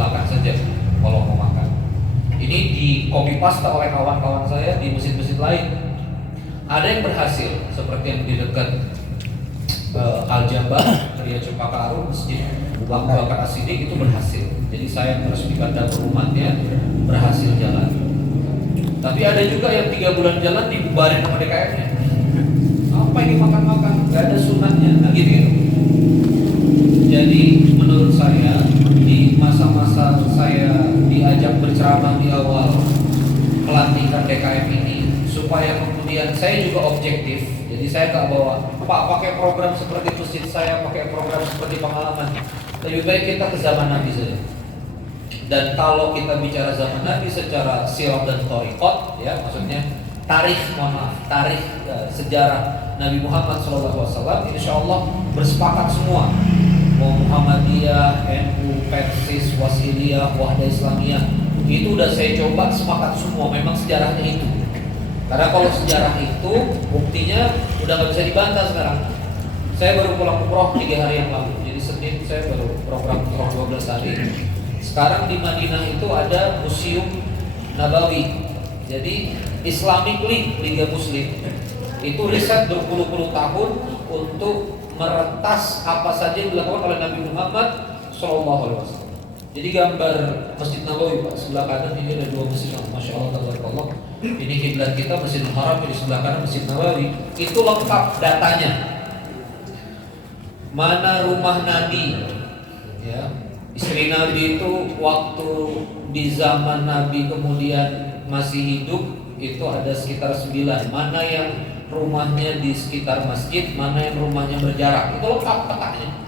silakan saja kalau mau makan. Ini di copy paste oleh kawan-kawan saya di masjid-masjid lain. Ada yang berhasil seperti yang di dekat Al-Jabar, Ria Cempaka Arum, Masjid Abu Bakar As-Siddiq itu berhasil. Jadi saya meresmikan dapur umatnya berhasil jalan. Tapi ada juga yang 3 bulan jalan dibubarin sama DKM-nya. Apa ini makan-makan? Gak ada sunatnya. Nah gitu. Jadi menurut saya di masa-masa saya diajak berceramah di awal pelantikan DKM ini, supaya kemudian saya juga objektif. Jadi saya nggak bawa Pak pakai program seperti masjid saya, pakai program seperti pengalaman. Lebih baik kita ke zaman Nabi saja. Dan kalau kita bicara zaman Nabi secara sirah dan thariqat, ya maksudnya tarikh, sejarah Nabi Muhammad SAW, insya Allah bersepakat semua. Mau Muhammadiyah, NU, Persis, Wasiliyah, Wahdah Islamiyah, itu udah saya coba sepakat semua. Memang sejarahnya itu. Karena kalau sejarah itu buktinya udah nggak bisa dibantah sekarang. Saya baru pulang umroh 3 hari yang lalu. Jadi Senin saya baru program umroh 12 hari. Sekarang di Madinah itu ada Museum Nabawi. Jadi Islamic League, Liga Muslim, itu riset berpuluh-puluh tahun untuk merentas apa saja yang dilakukan oleh Nabi Muhammad SAW. Jadi gambar Masjid Nabawi Pak, sebelah kanan ini ada 2 masjid yang Masya Allah tabarakallah. Ini kiblat kita Masjidil Haram, di sebelah kanan Masjid Nabawi. Itu lengkap datanya. Mana rumah Nabi, ya, istri Nabi itu waktu di zaman Nabi kemudian masih hidup itu ada sekitar 9. Mana yang rumahnya di sekitar masjid, mana yang rumahnya berjarak, itu lengkap petanya.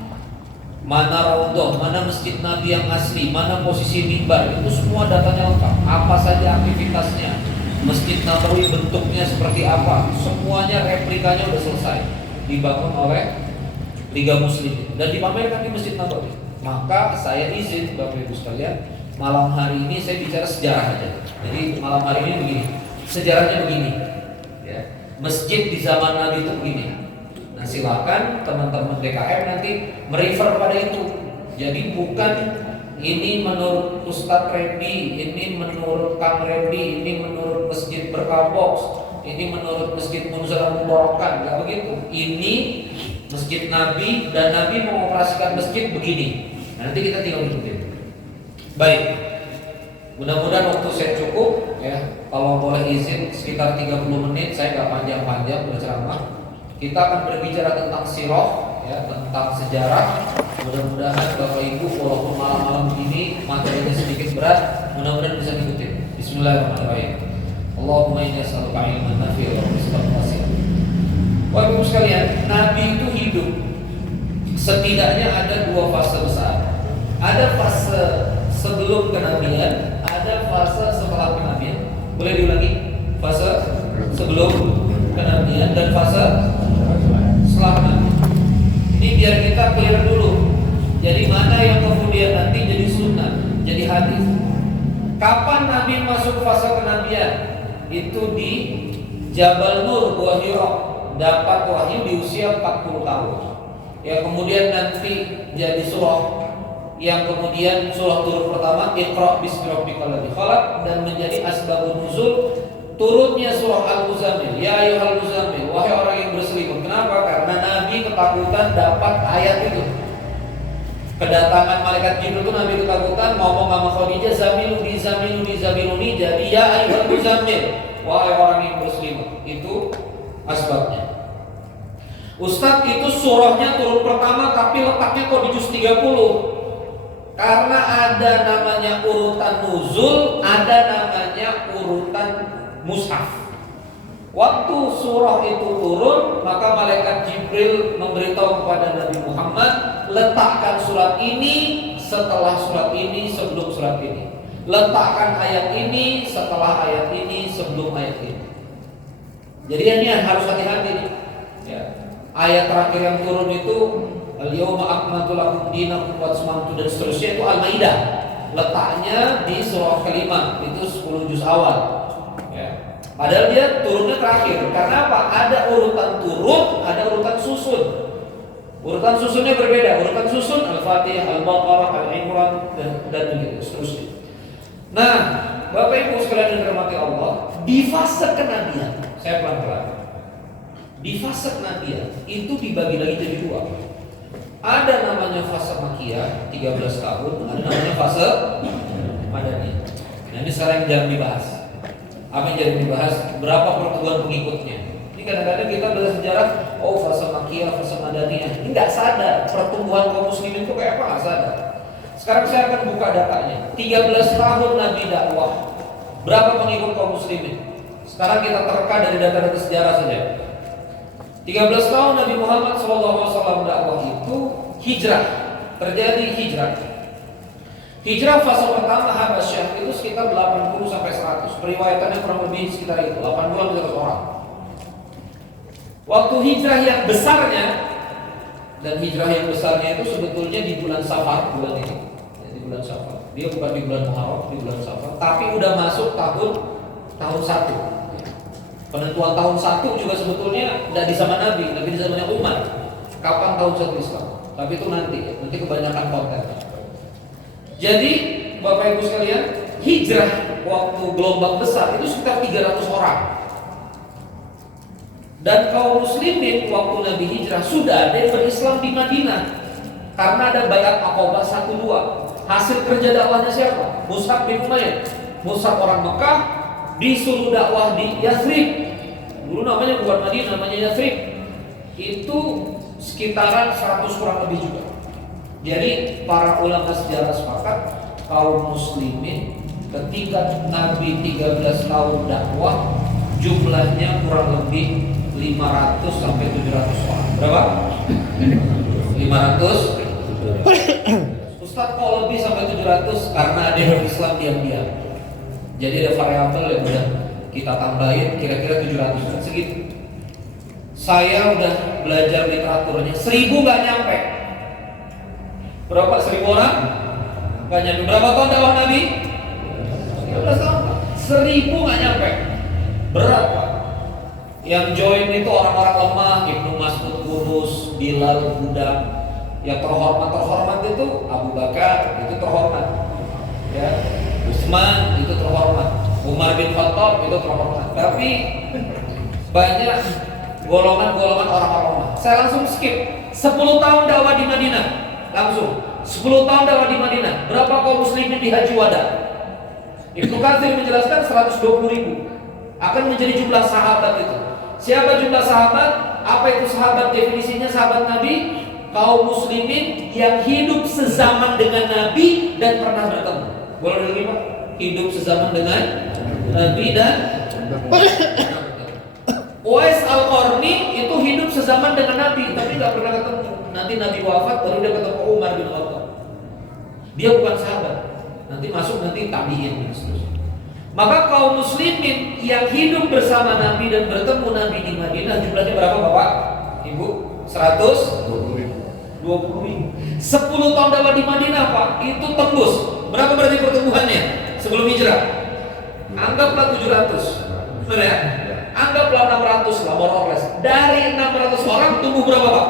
Mana raudhah, mana masjid Nabi yang asli, mana posisi mimbar, itu semua datanya lengkap. Apa saja aktivitasnya, Masjid Nabawi bentuknya seperti apa, semuanya replikanya udah selesai, dibangun oleh Liga Muslim dan dipamerkan di Masjid Nabawi. Maka saya izin Bapak Ibu sekalian, malam hari ini saya bicara sejarah aja. Jadi malam hari ini begini, sejarahnya begini, ya. Masjid di zaman Nabi itu begini. Nah silakan teman-teman DKM nanti merefer pada itu. Jadi bukan ini menurut Ustadz Randy, ini menurut Kang Randy, ini menurut Masjid Berkah Box, ini menurut Masjid Munzar Mubarakkan, nggak begitu. Ini Masjid Nabi dan Nabi mengoperasikan masjid begini. Nah, nanti kita tinggal ikutin. Baik. Mudah-mudahan waktu saya cukup ya. Kalau boleh izin sekitar 30 menit, saya nggak panjang-panjang berceramah. Kita akan berbicara tentang sirah ya, tentang sejarah. Mudah-mudahan Bapak Ibu walaupun malam-malam ini materinya sedikit berat, mudah-mudahan bisa diikuti. Bismillahirrahmanirrahim. Allahumma inni as'aluka ilman nafi'an wa rizqan wasi'an. Bapak Ibu sekalian, Nabi itu hidup setidaknya ada 2 fase besar. Ada fase sebelum kenabian, ada fase setelah kenabian. Boleh diulangi? Fase sebelum kenabian dan fase setelah kenabian. Ini biar kita clear dulu. Jadi mana yang kemudian nanti jadi sunnah, jadi hadis. Kapan Nabi masuk fase kenabian? Itu di Jabal Nur, Gua Hira, dapat wahyu di usia 40 tahun. Ya kemudian nanti jadi surah yang kemudian surah turun pertama Iqra bismi rabbikal ladzi khalaq dan menjadi asbabun nuzul turunnya surah Al-Muzammil. Ya ayyuhal muzammil, wahai orang yang berselimut. Kenapa? Karena Nabi ketakutan dapat ayat itu. Kedatangan malaikat Jibril itu Nabi ketakutan ngomong sama Khadijah zamiluni. Jadi ya ayyuhal muzammil, wahai orang yang berselimut. Itu asbabnya. Ustadz itu surahnya turun pertama tapi letaknya kok di juz 30. Karena ada namanya urutan nuzul, ada namanya urutan mushaf. Waktu surah itu turun, maka malaikat Jibril memberitahu kepada Nabi Muhammad, letakkan surat ini setelah surat ini, sebelum surat ini. Letakkan ayat ini setelah ayat ini, sebelum ayat ini. Jadi ini harus hati-hati nih. Ya. Ayat terakhir yang turun itu Al-yawma akmaltu lakum dinakum wa atmamtu dan seterusnya itu Al-Maidah. Letaknya di surah kelima, itu 10 juz awal. Ya. Padahal dia turunnya terakhir. Karena apa? Ada urutan turun, ada urutan susun. Urutan susunnya berbeda. Urutan susun Al-Fatihah, Al-Baqarah, Al-Imran dan begitu seterusnya. Nah, Bapak Ibu sekalian yang dirahmati Allah, di fase kenabian, saya pelan-pelan. Di fase kenabian itu dibagi lagi jadi dua. Ada namanya fase Makkiyah 13 tahun, ada namanya fase Madaniyah. Nah, ini sekarang yang jarang dibahas. Apa yang jarang dibahas? Berapa pertumbuhan pengikutnya? Ini kadang-kadang kita belajar sejarah, oh fase Makkiyah, fase Madaniyah. Ini nggak sadar pertumbuhan kaum muslimin itu kayak apa, nggak sadar. Sekarang saya akan buka datanya. 13 tahun Nabi dakwah. Berapa pengikut kaum muslimin? Sekarang kita terka dari data-data sejarah saja. 13 tahun Nabi Muhammad SAW dakwah itu hijrah. Terjadi hijrah. Hijrah fase pertama Habasyah itu sekitar 80 sampai 100. Periwayatannya kurang lebih sekitar itu, 80 sampai 100 orang. Waktu hijrah yang besarnya, dan hijrah yang besarnya itu sebetulnya di bulan Safar, bulan ini. Ya, di bulan Safar. Dia bukan di bulan Muharram, di bulan Safar, tapi udah masuk tahun 1. Penentuan tahun 1 juga sebetulnya tidak di zaman Nabi di zamannya Umar. Kapan tahun 1 Islam? Tapi itu nanti kebanyakan konten. Jadi Bapak Ibu sekalian, hijrah waktu gelombang besar itu sekitar 300 orang. Dan kaum muslimin waktu Nabi hijrah sudah ada yang berislam di Madinah. Karena ada Baiat Aqabah 1-2. Hasil kerja dakwahnya siapa? Mus'ab bin Umair. Mus'ab orang Mekah disuruh dakwah di Yathrib. Dulu namanya bukan Madinah, namanya Yathrib. Itu sekitaran 100 kurang lebih juga. Jadi para ulama sejarah sepakat kaum muslimin ketika Nabi 13 tahun dakwah jumlahnya kurang lebih 500 sampai 700 orang. Berapa? 500. Ustaz kok lebih sampai 700 karena ada yang Islam diam-diam. Jadi ada variabel yang udah kita tambahin kira-kira 700 segitu. Saya udah belajar literaturnya 1000 nggak nyampe. Berapa 1000 orang? Nggak nyampe. Berapa tahun dakwah Nabi? 13 tahun. 1000 nggak nyampe. Berat Pak. Yang join itu orang-orang lemah, Ibnu Mas'ud kurus, Bilal budak. Yang terhormat itu Abu Bakar, itu terhormat. Ya, Utsman itu terhormat, Umar bin Khattab itu terhormat. Tapi banyak golongan-golongan orang-orang lemah. Saya langsung skip. 10 tahun dakwah di Madinah. Langsung 10 tahun dakwah di Madinah. Berapa kaum muslimin di Haji Wada? Ibnu Katsir menjelaskan 120.000 akan menjadi jumlah sahabat itu. Siapa jumlah sahabat? Apa itu sahabat? Definisinya sahabat Nabi, kaum muslimin yang hidup sezaman dengan Nabi dan pernah bertemu. Boleh lagi Pak? Hidup sezaman dengan Nabi dan Uwais Al-Qarni itu hidup sezaman dengan Nabi tapi nggak pernah ketemu. Nanti Nabi wafat baru dia ketemu Umar bin Khattab. Dia bukan sahabat. Nanti masuk nanti tabi'in dan seterusnya. Maka kaum muslimin yang hidup bersama Nabi dan bertemu Nabi di Madinah jumlahnya berapa Bapak? Ibu? 120.000. 10 tahun dakwah di Madinah Pak, itu tembus. Berapa berarti pertumbuhannya sebelum hijrah? Anggaplah 700. Benar ya? Anggaplah 600 lah, more or less. Dari 600 orang tumbuh berapa Pak?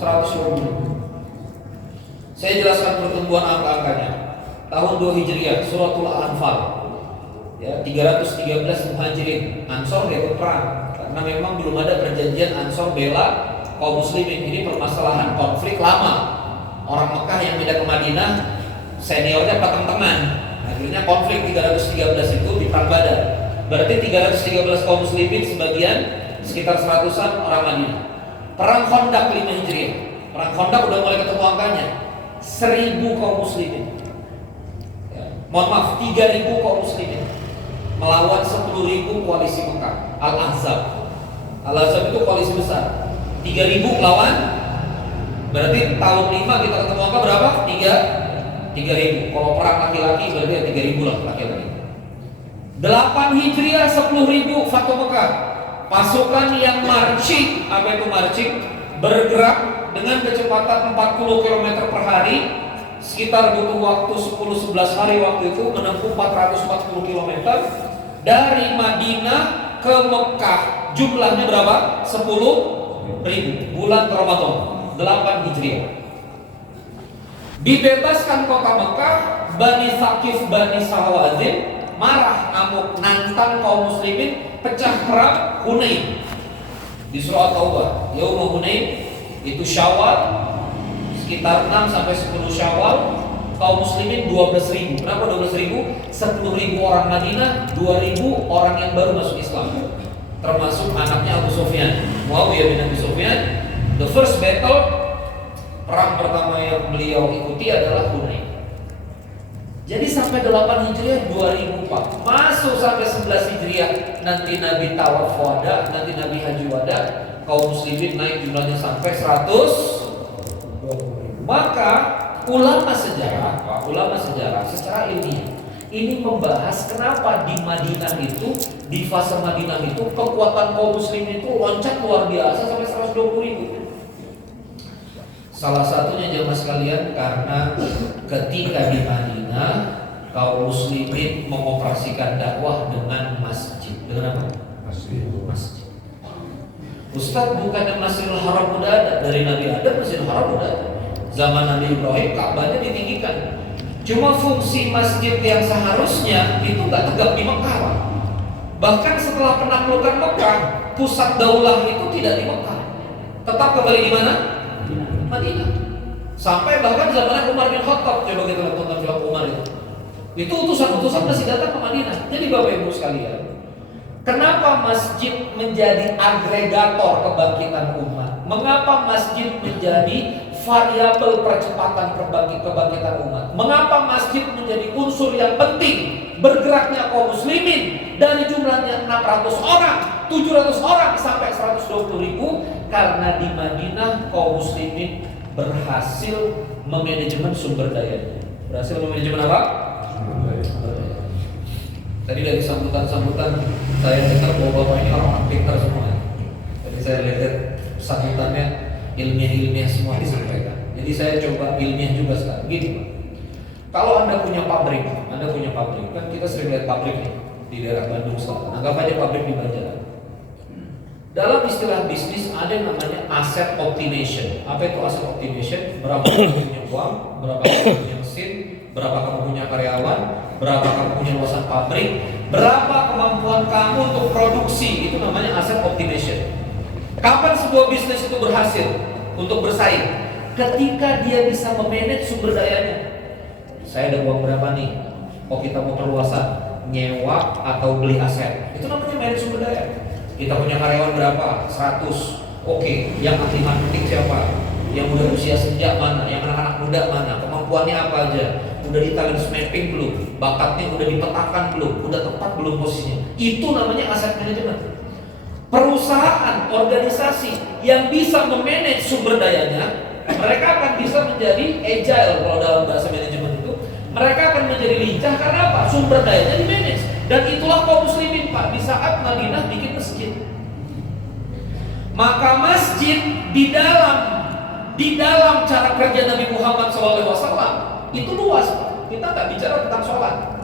120.000. Saya jelaskan pertumbuhan angka-angkanya. Tahun 2 Hijriah, Suratul Anfal. Ya, 313 Muhajirin, Ansor ikut perang. Karena memang belum ada perjanjian Ansor bela kaum muslimin. Ini permasalahan konflik lama. Orang Mekah yang pindah ke Madinah, seniornya pakai teman. Akhirnya konflik 313 itu di perang Badar. Berarti 313 kaum muslimin sebagian sekitar 100-an orang Madinah. Perang Khandaq 5 Hijriah. Perang Khandaq udah mulai ketemu angkanya. 1000 kaum muslimin. Ya, mohon maaf, 3000 kaum muslimin melawan 10.000 koalisi Mekah. Al-Ahzab. Al-Ahzab itu koalisi besar. 3.000 lawan. Berarti tahun 5 kita ketemu angka berapa? 3.000. Kalau perang laki-laki berarti ya 3.000 lah laki-laki. 8 Hijriah 10.000 Fatu Mekah. Pasukan yang marching, apa itu marching? Bergerak dengan kecepatan 40 km per hari. Sekitar butuh waktu 10-11 hari waktu itu menempuh 440 km dari Madinah ke Mekah. Jumlahnya berapa? 10.000 bulan Ramadan. 8 Hijriah. Dibebaskan kota Mekah, Bani Thaqif, Bani Sawazin marah, ngamuk, nantang kaum muslimin, pecah perang Hunain. Di surah Taubah, Yaumul Hunain itu Syawal, sekitar 6 sampai 10 Syawal, kaum muslimin 12.000. Kenapa 12.000? 10.000 orang Madinah, 2.000 orang yang baru masuk Islam, termasuk anaknya Abu Sufyan, Muawiyah bin Abi Sufyan. The first battle, perang pertama yang beliau ikuti adalah Hunain. Jadi sampai 8 Hijriah 2004, masuk sampai 11 Hijriah nanti Nabi tawaf wada, nanti Nabi haji wada, kaum muslimin naik jumlahnya sampai 100. Maka ulama sejarah secara ilmiah ini membahas kenapa di Madinah itu, di fase Madinah itu kekuatan kaum muslimin itu loncat luar biasa sampai 120.000. Salah satunya jemaah sekalian karena ketika di Madinah kaum muslimin mengoperasikan dakwah dengan masjid. Dengan apa? Masjid. Ustaz, bukannya Masjidil Haram udah ada? Dari Nabi ada, Masjidil Haram udah ada. Zaman Nabi Ibrahim Ka'bahnya ditinggikan. Cuma fungsi masjid yang seharusnya itu nggak tegak di Mekah, Pak. Bahkan setelah penaklukan Mekah, pusat daulah itu tidak di Mekah, tetap kembali di mana? Madinah. Sampai bahkan zamannya Umar bin Khattab, coba kita lihat tentang film Umar itu utusan-utusan masih datang ke Madinah. Jadi Bapak Ibu sekalian, kenapa masjid menjadi agregator kebangkitan umat? Mengapa masjid menjadi variabel percepatan kebangkitan umat? Mengapa masjid menjadi unsur yang penting bergeraknya kaum muslimin dari jumlahnya 600 orang, 700 orang sampai 120.000? Karena di Madinah kaum muslimin berhasil memanajemen sumber daya. Berhasil memanajemen apa? Sumber daya. Tadi dari sambutan saya dengar bahwa bapak ini orang pintar semua. Jadi saya lihat sambutannya ilmiah semua disampaikan. Jadi saya coba ilmiah juga sekarang. Gini Pak, kalau Anda punya pabrik, kan kita sering lihat pabrik nih di daerah Bandung Selatan. Anggap aja pabrik di Banjaran. Dalam istilah bisnis ada yang namanya asset optimization. Apa itu asset optimization? Berapa kamu punya uang, berapa kamu punya mesin, berapa kamu punya karyawan, berapa kamu punya luasan pabrik, berapa kemampuan kamu untuk produksi. Itu namanya asset optimization. Kapan sebuah bisnis itu berhasil untuk bersaing? Ketika dia bisa memanage sumber dayanya. Saya ada uang berapa nih? Oh, kita mau perluasan, nyewa atau beli aset. Itu namanya manage sumber daya. Kita punya karyawan berapa? 100. Oke, yang ahli marketing siapa? Yang udah usia senja mana? Yang anak-anak muda mana? Kemampuannya apa aja? Udah di talent mapping belum? Bakatnya udah dipetakan belum? Udah tepat belum posisinya? Itu namanya aset manajemen. Perusahaan, organisasi yang bisa memanage sumber dayanya, mereka akan bisa menjadi agile. Kalau dalam bahasa manajemen itu, mereka akan menjadi lincah karena apa? Sumber dayanya di-manage. Dan itulah kaum muslimin Pak di saat Madinah bikin masjid. Maka masjid di dalam cara kerja Nabi Muhammad SAW itu luas Pak. Kita nggak bicara tentang sholat.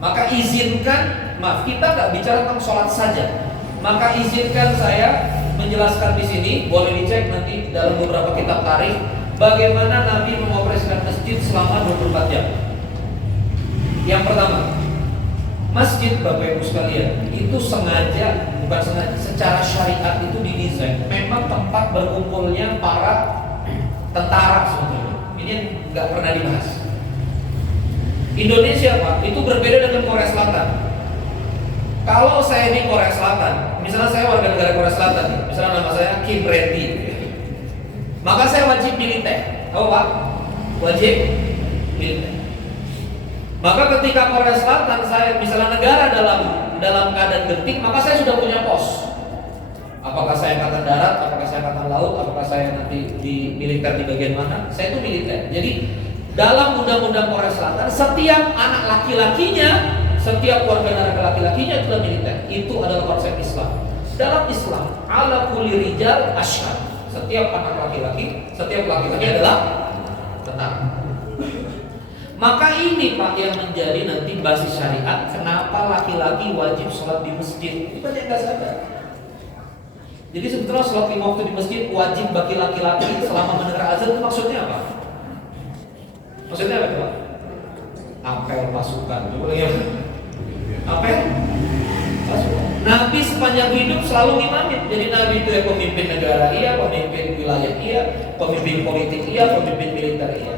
Maka kita nggak bicara tentang sholat saja. Maka izinkan saya menjelaskan di sini, boleh dicek nanti dalam beberapa kitab tarikh, bagaimana Nabi mengoperasikan masjid selama 24 jam. Yang pertama, masjid Bapak Ibu sekalian itu bukan sengaja, secara syariat itu didesain memang tempat berkumpulnya para tentara sebetulnya. Ini nggak pernah dibahas. Indonesia Pak, itu berbeda dengan Korea Selatan. Kalau saya di Korea Selatan, misalnya saya warga negara Korea Selatan, misalnya nama saya Kim Reddy, maka saya wajib militer. Tahu Pak? Wajib militer. Maka ketika Korea Selatan saya misalnya negara dalam keadaan genting, maka saya sudah punya pos. Apakah saya angkatan darat, apakah saya angkatan laut, apakah saya nanti di militer di bagian mana? Saya itu militer. Jadi dalam undang-undang Korea Selatan, setiap anak laki-lakinya, setiap warga negara laki-lakinya adalah militer. Itu adalah konsep Islam. Dalam Islam, ala kulli rijal ashhad. Setiap anak laki-laki, setiap laki-laki adalah tentara. Maka ini Pak yang menjadi nanti basis syariat. Kenapa laki-laki wajib sholat di masjid? Itu banyak nggak sadar. Jadi sebetulnya sholat 5 waktu di masjid wajib bagi laki-laki selama mendengar azan itu maksudnya apa? Maksudnya apa Pak? Apel pasukan. Coba lagi apa? Apel pasukan. Nabi sepanjang hidup selalu ngimamin. Jadi Nabi itu ya pemimpin negara iya, pemimpin wilayah iya, pemimpin politik iya, pemimpin militer iya.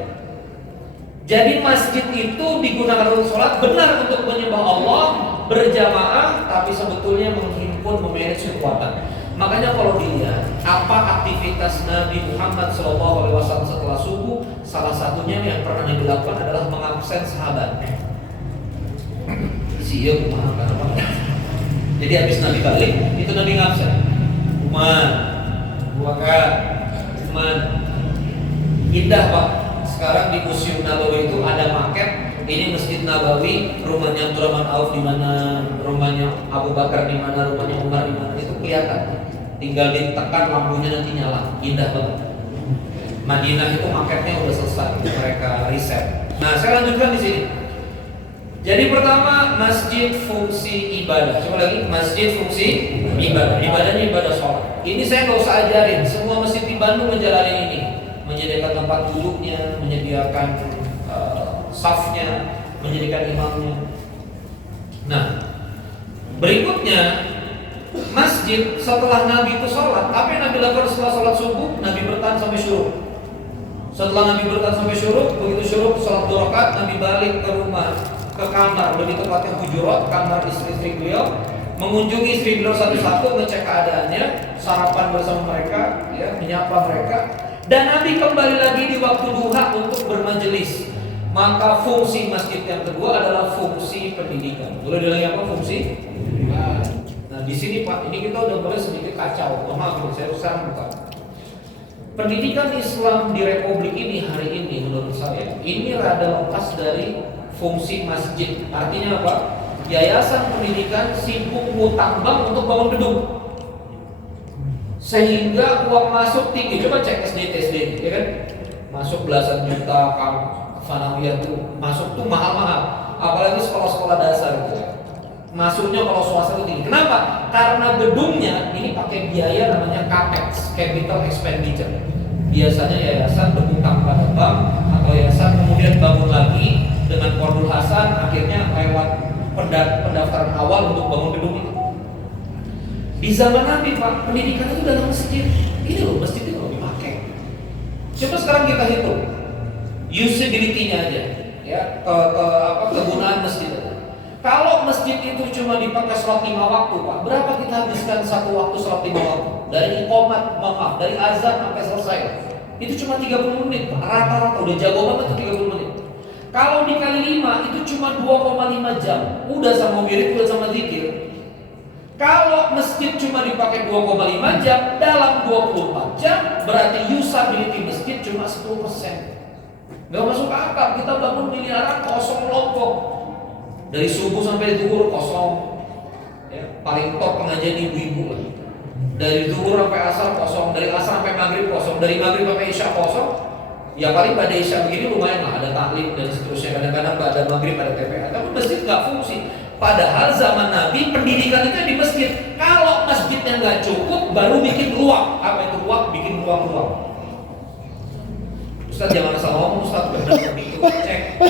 Jadi masjid itu digunakan untuk sholat benar untuk menyembah Allah berjamaah, tapi sebetulnya menghimpun memanage kekuatan. Makanya kalau dilihat apa aktivitas Nabi Muhammad SAW setelah subuh, salah satunya yang pernah dilakukan adalah mengabsen sahabat. Siap, maafkan apa? Jadi habis Nabi balik, itu Nabi ngabsen. Uman, Uman, indah Pak. Sekarang di Museum Nabawi itu ada maket. Ini Masjid Nabawi, rumahnya Abdurrahman Auf di mana, rumahnya Abu Bakar di mana, rumahnya Umar di mana, itu kelihatan. Tinggal ditekan lampunya nanti nyala, indah banget. Madinah itu maketnya udah selesai, mereka riset. Nah, saya lanjutkan di sini. Jadi pertama, masjid fungsi ibadah. Coba lagi, masjid fungsi ibadah. Ibadahnya ibadah sholat. Ini saya nggak usah ajarin. Semua masjid di Bandung menjalani ini. Menyediakan tempat duduknya, menyediakan safnya, menyediakan imamnya. Nah, berikutnya masjid setelah Nabi itu sholat, apa yang Nabi lakukan setelah sholat subuh? Nabi bertahan sampai syuruk. Setelah Nabi bertahan sampai syuruk, begitu syuruk sholat 2 rakaat, Nabi balik ke rumah, ke kamar, lebih tepatnya hujurat, kamar istri-istri beliau, mengunjungi istri beliau satu-satu, ngecek keadaannya, sarapan bersama mereka, ya, menyapa mereka. Dan Nabi kembali lagi di waktu duha untuk bermajelis. Maka fungsi masjid yang kedua adalah fungsi pendidikan. Boleh diulangi apa fungsi? Nah di sini Pak, ini kita udah mulai sedikit kacau. Maaf, saya sekarang buka. Pendidikan Islam di Republik ini hari ini menurut saya ini rada lepas dari fungsi masjid. Artinya apa? Yayasan pendidikan sibuk ngutang bank untuk bangun gedung, sehingga uang masuk tinggi. Coba cek SD, ya kan? Masuk belasan juta, Fanawiyah tuh masuk tuh mahal-mahal. Apalagi sekolah-sekolah dasar gitu. Masuknya kalau swasta itu tinggi. Kenapa? Karena gedungnya ini pakai biaya namanya CAPEX, Capital Expenditure. Biasanya yayasan berhutang pada bank atau yayasan kemudian bangun lagi dengan Qardul Hasan, akhirnya lewat pendaftaran awal untuk bangun gedung itu. Di zaman Nabi Pak, pendidikan itu dalam masjid. Ini loh, masjid itu loh dipakai. Coba sekarang kita hitung usability-nya aja, ya, kegunaan masjid. Kalau masjid itu cuma dipakai sholat 5 waktu Pak, berapa kita habiskan satu waktu sholat 5 waktu? Dari iqamat, dari azan sampai selesai. Itu cuma 30 menit Pak, rata-rata udah jago banget tuh 30 menit. Kalau dikali 5 itu cuma 2,5 jam. Udah sama wirid, udah sama zikir. Kalau masjid cuma dipakai 2,5 jam dalam 24 jam, berarti usability masjid cuma 10%. Gak masuk akal, kita bangun miliaran kosong lompok. Dari subuh sampai zuhur kosong, ya, paling top pengajian ibu-ibu lah. Dari zuhur sampai asar kosong, dari asar sampai maghrib kosong, dari maghrib sampai isya kosong. Ya paling pada isya begini lumayan lah, ada taklim dan seterusnya. Kadang-kadang pada maghrib ada TPA, tapi masjid nggak fungsi. Padahal zaman Nabi pendidikan itu di masjid. Kalau masjidnya nggak cukup, baru bikin ruang. Apa itu ruang? Bikin ruang-ruang. Ustaz jangan asal ngomong, Ustaz benar itu cek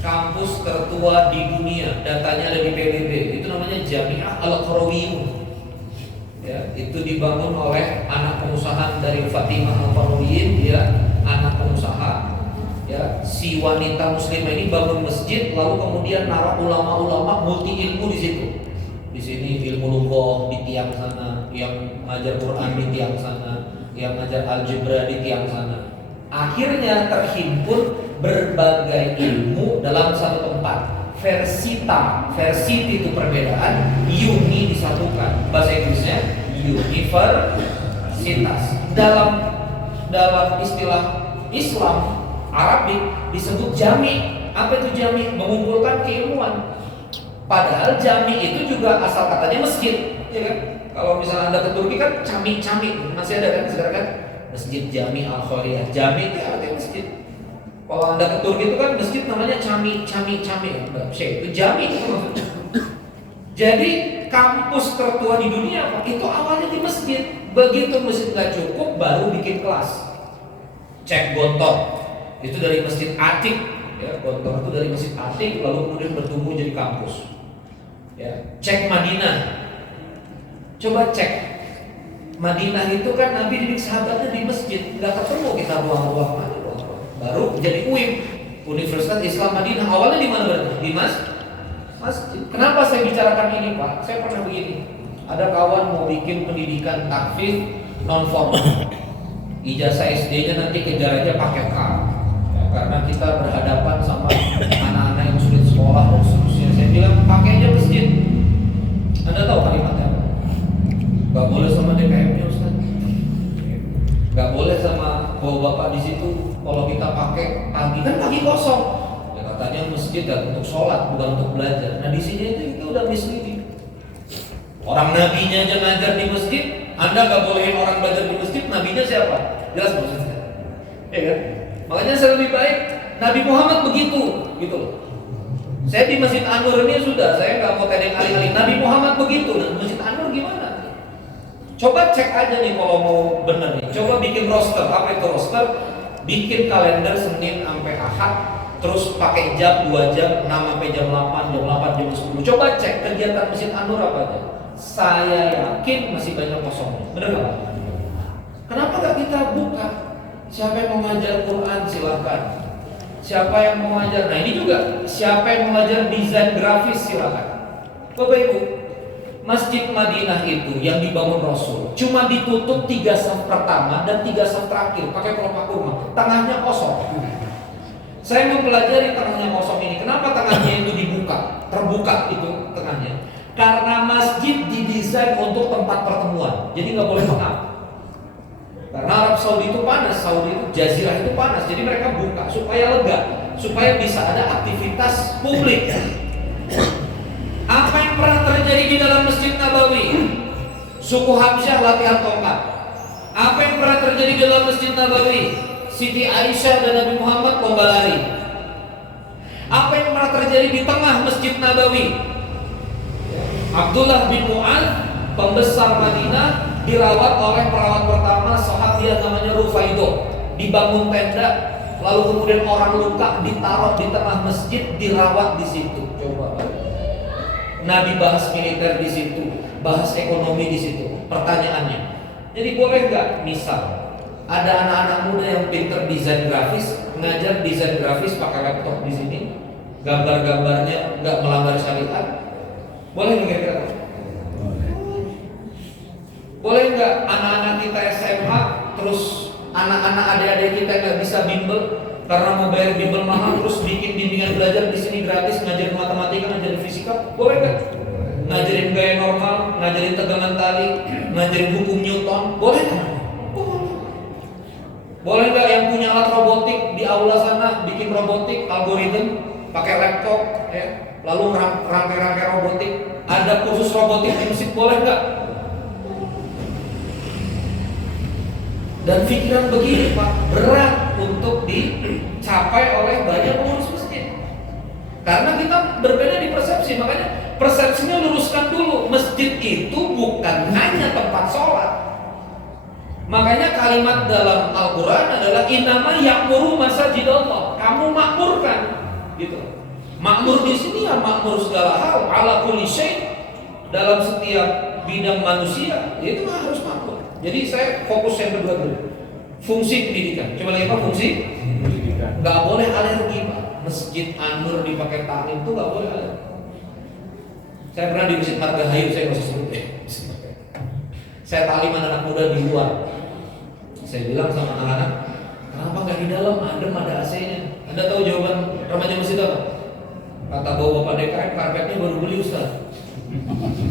kampus tertua di dunia, datanya ada di PBB, itu namanya Jami'ah Al-Qarawiyun. Ya, itu dibangun oleh anak pengusaha dari Fatimah Al-Qarawiyyin, ya, anak pengusaha. Ya, si wanita muslimah ini bangun masjid, lalu kemudian naruh ulama-ulama multi ilmu di situ. Di sini ilmu lughah di tiang sana, yang ngajar Quran di tiang sana, yang ngajar algebra di tiang sana. Akhirnya terhimpun berbagai ilmu dalam satu tempat. Versita, versity itu perbedaan, uni disatukan. Bahasa Inggrisnya universitas. Dalam istilah Islam Arabik disebut jami. Apa itu jami? Mengumpulkan keilmuan. Padahal jami itu juga asal katanya masjid, ya kan? Kalau misalnya Anda ke Turki kan cami-cami masih ada kan sekarang kan? Masjid Jami Al-Khairiyah. Jami itu artinya masjid. Kalau Anda ke Turki itu kan masjid namanya cami. Itu jami itu maksudnya. Jadi kampus tertua di dunia Pak, itu awalnya di masjid. Begitu masjid nggak cukup, baru bikin kelas. Cek Gontor, itu dari masjid Atik, ya, Gontor itu dari masjid Atik, lalu kemudian bertumbuh jadi kampus. Ya, cek Madinah, coba cek Madinah itu kan Nabi didik sahabatnya di masjid, nggak ketemu kita ruang-ruang mana, baru jadi UIM, Universitas Islam Madinah. Awalnya di mana berarti? Di masjid. Kenapa saya bicarakan ini Pak? Saya pernah begini, ada kawan mau bikin pendidikan tahfiz non formal, ijazah SD-nya nanti kejar aja pakai K, ya, karena kita berhadapan sama anak-anak yang sulit sekolah dan seterusnya. Saya bilang pakai aja masjid. Anda tahu kalimatnya apa? Gak boleh sama DKM-nya Ustaz, gak boleh sama bawa bapak di situ. Kalau kita pakai pagi kan pagi kosong, ya katanya masjid dan untuk sholat bukan untuk belajar. Nah di sini itu udah misleading. Orang nabinya aja ngajar di masjid, Anda gak bolehin orang belajar di masjid. Nabinya siapa? Jelas maksudnya, ya kan? Makanya saya lebih baik Nabi Muhammad begitu, gitu loh. Saya di Masjid An-Nur ini sudah, saya nggak mau tedeng alih-alih. Nabi Muhammad begitu, dan Masjid An-Nur gimana? Coba cek aja nih kalau mau bener nih. Coba bikin roster. Apa itu roster? Bikin kalender Senin sampai Ahad, terus pakai jam 2 jam, 6 sampai jam 8, jam 8, jam 10. Coba cek kegiatan Masjid An-Nur apa aja. Saya yakin masih banyak kosongnya. Bener nggak? Kenapa nggak kita buka? Siapa yang mau ngajar Quran silakan. Siapa yang mau ngajar? Nah ini juga, siapa yang mau ngajar desain grafis silakan. Bapak Ibu, Masjid Madinah itu yang dibangun Rasul cuma ditutup 3 saf pertama dan 3 saf terakhir pakai pelopak kurma, tengahnya kosong. Saya mempelajari tengahnya kosong ini. Kenapa tengahnya itu dibuka, terbuka itu tengahnya? Karena masjid didesain untuk tempat pertemuan, jadi nggak boleh pengap. Karena Arab Saudi itu panas, Saudi itu jazirah itu panas, jadi mereka buka supaya lega, supaya bisa ada aktivitas publik. Apa yang pernah terjadi di dalam Masjid Nabawi? Suku Hamzah latihan tongkat. Apa yang pernah terjadi di dalam Masjid Nabawi? Siti Aisyah dan Nabi Muhammad lomba lari. Apa yang pernah terjadi di tengah Masjid Nabawi? Abdullah bin Mu'adz, pembesar Madinah, dirawat oleh perawat pertama sahabiah namanya Rufaidah. Dibangun tenda, lalu kemudian orang luka ditaruh di tengah masjid, dirawat di situ. Coba. Nabi bahas militer di situ, bahas ekonomi di situ. Pertanyaannya, jadi boleh nggak misal ada anak-anak muda yang pinter desain grafis, ngajar desain grafis pakai laptop di sini, gambar-gambarnya nggak melanggar syariat? Boleh nggak kira-kira? Boleh nggak anak-anak kita SMA, terus anak-anak adik-adik kita nggak bisa bimbel karena mau bayar bimbel mahal, terus bikin bimbingan belajar di sini gratis, ngajarin matematika, ngajarin fisika? Boleh nggak? Ngajarin gaya normal, ngajarin tegangan tali, ngajarin hukum Newton? Boleh nggak? Boleh nggak yang punya alat robotik di aula sana bikin robotik algoritma pakai laptop, ya, lalu rangkai-rangkai robotik? Ada kursus robotik di masjid, boleh nggak? Dan pikiran begini Pak, berat untuk dicapai oleh banyak pengurus masjid. Karena kita berbeda di persepsi, makanya persepsinya luruskan dulu. Masjid itu bukan hanya tempat sholat. Makanya kalimat dalam Al-Quran adalah innama ya'muru masajidallah. Kamu makmurkan, gitu. Makmur di sini ya makmur segala hal, ala kulli syai', dalam setiap bidang manusia, itu harus makmur. Jadi saya fokus yang kedua dulu, fungsi pendidikan. Coba lagi Pak, fungsi pendidikan. Gak boleh alergi Pak. Masjid An-Nur dipakai taklim itu gak boleh alergi. Saya pernah di Masjid Margahayu, saya nggak usah sebut deh. Saya taklim anak-anak muda di luar. Saya bilang sama anak-anak, kenapa nggak di dalam? Adem, ada AC-nya. Anda tahu jawaban remaja masjid apa? Kata bapak DKM, karpetnya baru beli Ustaz.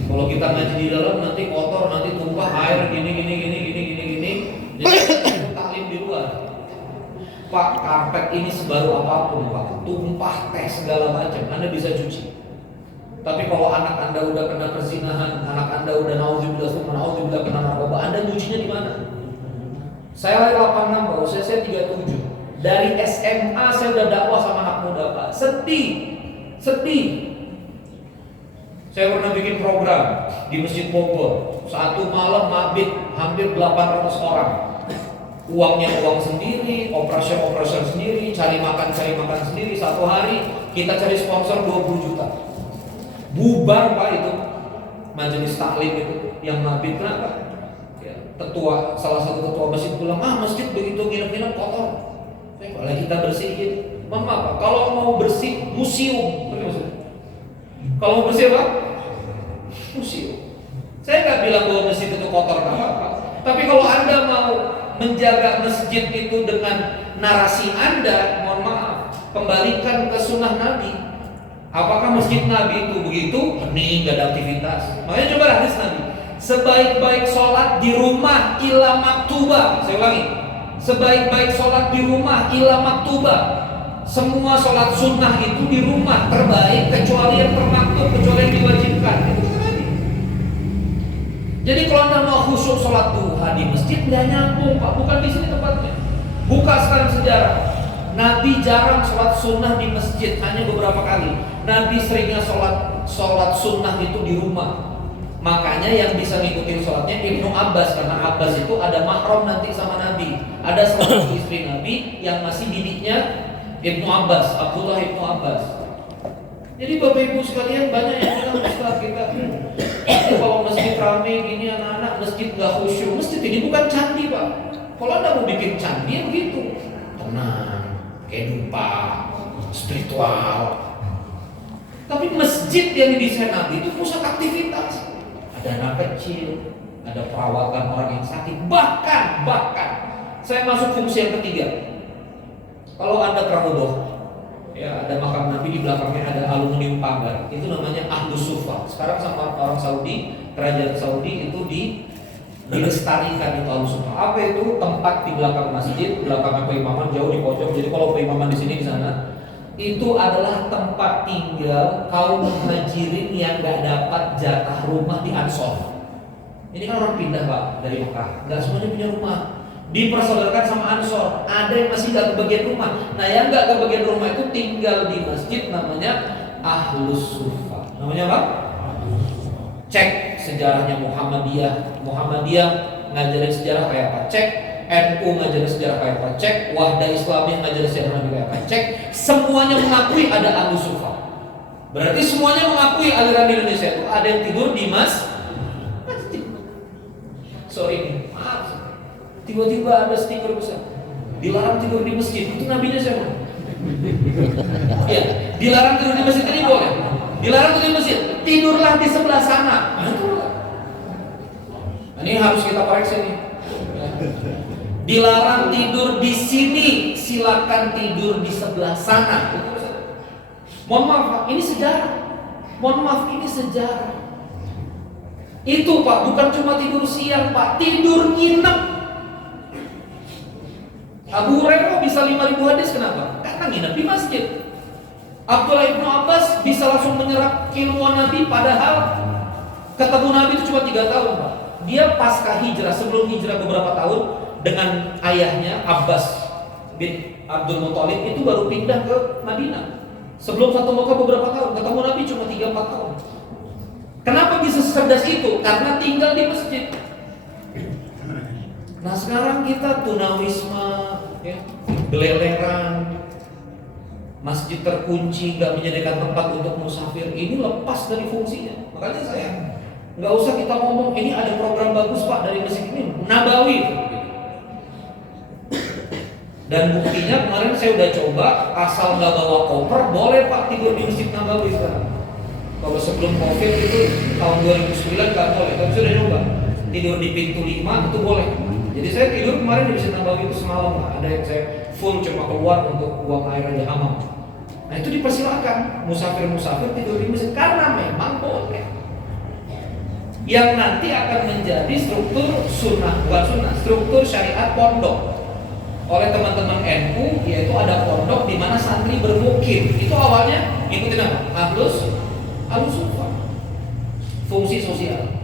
Kalau kita ngaji di dalam nanti kotor, nanti tumpah air gini. Jadi taklim di luar. Pak, karpet ini sebaru apapun Pak, tumpah teh segala macam, Anda bisa cuci. Tapi kalau anak Anda udah kena perzinahan, anak Anda udah naudzubillah kena narkoba, Anda nyucinya di mana? Saya lahir 86 Pak, usia saya 37. Dari SMA saya udah dakwah sama anak muda Pak. Sedih. Saya pernah bikin program di Masjid Bogor. Satu malam mabit hampir 800 orang. Uangnya uang sendiri, operasi sendiri, cari makan sendiri. Satu hari kita cari sponsor 20 juta. Bubar Pak itu majelis taklim itu yang mabit. Kenapa? Ya, salah satu ketua masjid bilang, masjid begitu nginep-nginep kotor. Boleh kita bersihin. Maaf Pak, kalau mau bersih museum. Kalau mau bersih apa? Museum. Saya nggak bilang bahwa masjid itu kotor apa-apa. Tapi kalau Anda mau menjaga masjid itu dengan narasi Anda, mohon maaf, kembalikan ke sunnah Nabi. Apakah masjid Nabi itu begitu? Hening, nggak ada aktivitas. Makanya coba hadis Nabi. Sebaik-baik sholat di rumah ila maktubah. Saya ulangi. Sebaik-baik sholat di rumah ila maktubah. Semua sholat sunnah itu di rumah terbaik kecuali yang termaktub, kecuali yang diwajibkan. Jadi kalau Anda mau khusyuk sholat duha di masjid, nggak nyambung Pak, bukan di sini tempatnya. Buka sekarang sejarah. Nabi jarang sholat sunnah di masjid, hanya beberapa kali. Nabi seringnya sholat sunnah itu di rumah. Makanya yang bisa ngikutin sholatnya Ibnu Abbas, karena Abbas itu ada mahram nanti sama Nabi. Ada salah satu istri Nabi yang masih didiknya Ibnu Abbas, Abdullah Ibnu Abbas. Jadi Bapak Ibu sekalian, banyak yang bilang Ustaz kita kalau masjid rame gini anak-anak masjid nggak khusyuk. Masjid ini bukan candi Pak. Kalau Anda mau bikin candi ya begitu, tenang, kehidupan, spiritual. Tapi masjid yang didesain Nabi itu pusat aktivitas. Ada anak kecil, ada perawatan orang yang sakit, bahkan saya masuk fungsi yang ketiga. Kalau Anda pramudoh, ya ada makam Nabi, di belakangnya ada aluminium pagar, itu namanya Ahlus Sufa. Sekarang sama orang Saudi, kerajaan Saudi itu dilestarikan itu Ahlus Sufa. Apa itu? Tempat di belakang masjid, belakang peimaman jauh di pojok. Jadi kalau peimaman di sini di sana, itu adalah tempat tinggal kaum muhajirin yang gak dapat jatah rumah di Ansor. Ini kan orang pindah Pak dari Mekah, gak semuanya punya rumah. Dipersaudarakan sama Ansor, ada yang masih gak kebagian rumah. Nah yang gak kebagian rumah itu tinggal di masjid, namanya Ahlus Sufa. Namanya apa? Cek sejarahnya Muhammadiyah ngajarin sejarah kayak apa? Cek NU ngajarin sejarah kayak apa? Cek Wahdah Islamiyah ngajarin sejarah Nabi kayak apa? Cek. Semuanya mengakui ada Ahlus Sufa. Berarti semuanya mengakui aliran di Indonesia itu ada yang tidur di masjid. Sorry, maaf. Tiba-tiba ada stiker besar, dilarang tidur di masjid. Itu nabinya siapa? Ya, dilarang tidur di masjid ini boleh. Dilarang tidur di masjid, tidurlah di sebelah sana. Ini harus kita koreksi nih. Dilarang tidur di sini, silakan tidur di sebelah sana. Mohon maaf Pak, ini sejarah. Itu Pak, bukan cuma tidur siang Pak, tidur nginep. Abu Hurairah bisa 5.000 hadis, kenapa? Karena nginep di masjid. Abdullah Ibnu Abbas bisa langsung menyerap keilmuan Nabi, padahal ketemu Nabi itu cuma 3 tahun Pak. Dia pasca hijrah, sebelum hijrah beberapa tahun, dengan ayahnya Abbas bin Abdul Muthalib itu baru pindah ke Madinah. Sebelum satu Mekah beberapa tahun, ketemu Nabi cuma 3-4 tahun. Kenapa bisa secerdas itu? Karena tinggal di masjid. Nah sekarang kita tunawisme, ya, geleleran, masjid terkunci, nggak menyediakan tempat untuk musafir. Ini lepas dari fungsinya. Makanya saya nggak usah kita ngomong ini ada program bagus Pak dari masjid ini, Nabawi. Dan buktinya kemarin saya udah coba, asal nggak bawa koper, boleh Pak tidur di Masjid Nabawi sekarang. Kalau sebelum Covid itu tahun 2009 nggak boleh, tapi sudah coba tidur di pintu 5 itu boleh. Jadi saya tidur kemarin di Masjid Nabawi itu semalam, ada yang saya full cuma keluar untuk buang air aja hamam. Nah itu dipersilakan musafir-musafir tidur di masjid karena memang boleh. Yang nanti akan menjadi struktur sunnah, bukan sunnah, struktur syariat pondok oleh teman-teman NU, yaitu ada pondok di mana santri bermukim. Itu awalnya ngikutin apa? Ahlus Sufa. Fungsi sosial.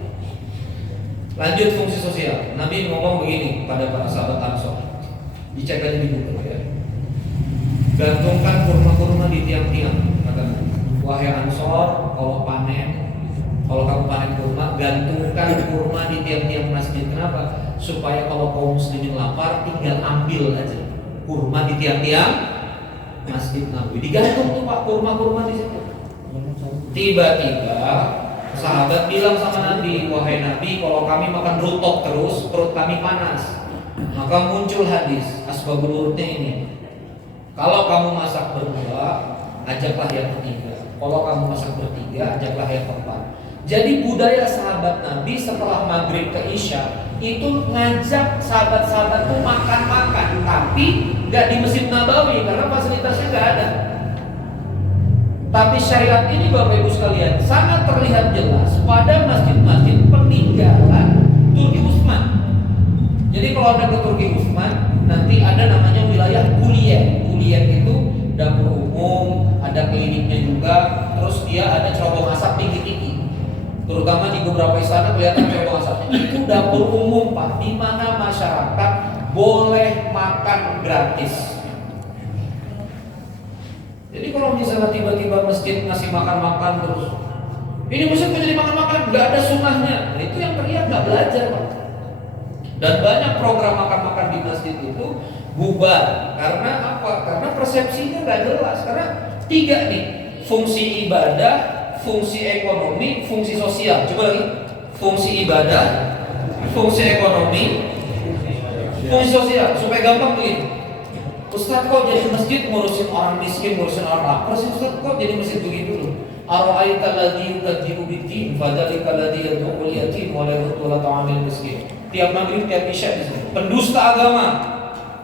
Lanjut fungsi sosial. Nabi ngomong begini pada para sahabat Ansor. Dicek aja di buku ya. Gantungkan kurma-kurma di tiang-tiang, kata Nabi. Wahai Ansor, kalau panen Kalau kamu panen kurma, gantungkan kurma di tiap-tiap masjid. Kenapa? Supaya kalau kaum muslimin lapar, tinggal ambil aja kurma di tiap-tiap masjid Nabi. Digantung tuh Pak kurma-kurma di situ. Tiba-tiba sahabat bilang sama Nabi, wahai Nabi, kalau kami makan rutok terus, perut kami panas. Maka muncul hadis asbabul wurudnya ini. Kalau kamu masak berdua, ajaklah yang ketiga. Kalau kamu masak bertiga, ajaklah yang keempat. Jadi budaya sahabat Nabi setelah maghrib ke isya itu ngajak sahabat-sahabat tuh makan-makan, tapi nggak di Masjid Nabawi karena fasilitasnya nggak ada. Tapi syariat ini Bapak Ibu sekalian sangat terlihat jelas pada masjid-masjid peninggalan Turki Utsman. Jadi kalau Anda ke Turki Utsman, nanti ada namanya wilayah Kulien. Kulien itu dapur umum, ada kliniknya juga, terus dia ada cerobong asap tinggi-tinggi. Terutama di beberapa istana kelihatan cerobong asapnya. Itu dapur umum Pak, di mana masyarakat boleh makan gratis. Jadi kalau misalnya tiba-tiba masjid ngasih makan-makan terus, ini masjid kok jadi makan-makan, nggak ada sunnahnya. Nah, itu yang teriak nggak belajar Pak. Dan banyak program makan-makan di masjid itu bubar. Karena apa? Karena persepsinya nggak jelas. Karena tiga nih, fungsi ibadah, fungsi ekonomi, fungsi sosial. Coba lagi, fungsi ibadah, fungsi ekonomi, fungsi sosial. Supaya gampang begini, Ustaz kok jadi masjid ngurusin orang miskin, ngurusin orang lapar sih Ustaz, kok jadi masjid begitu loh. Ara'aita alladzi yukadzibu bid-din fadzalika alladzi yad'ul yatim wa la yahuddu ala ta'amil miskin. Tiap maghrib, tiap isya di sini. Pendusta agama.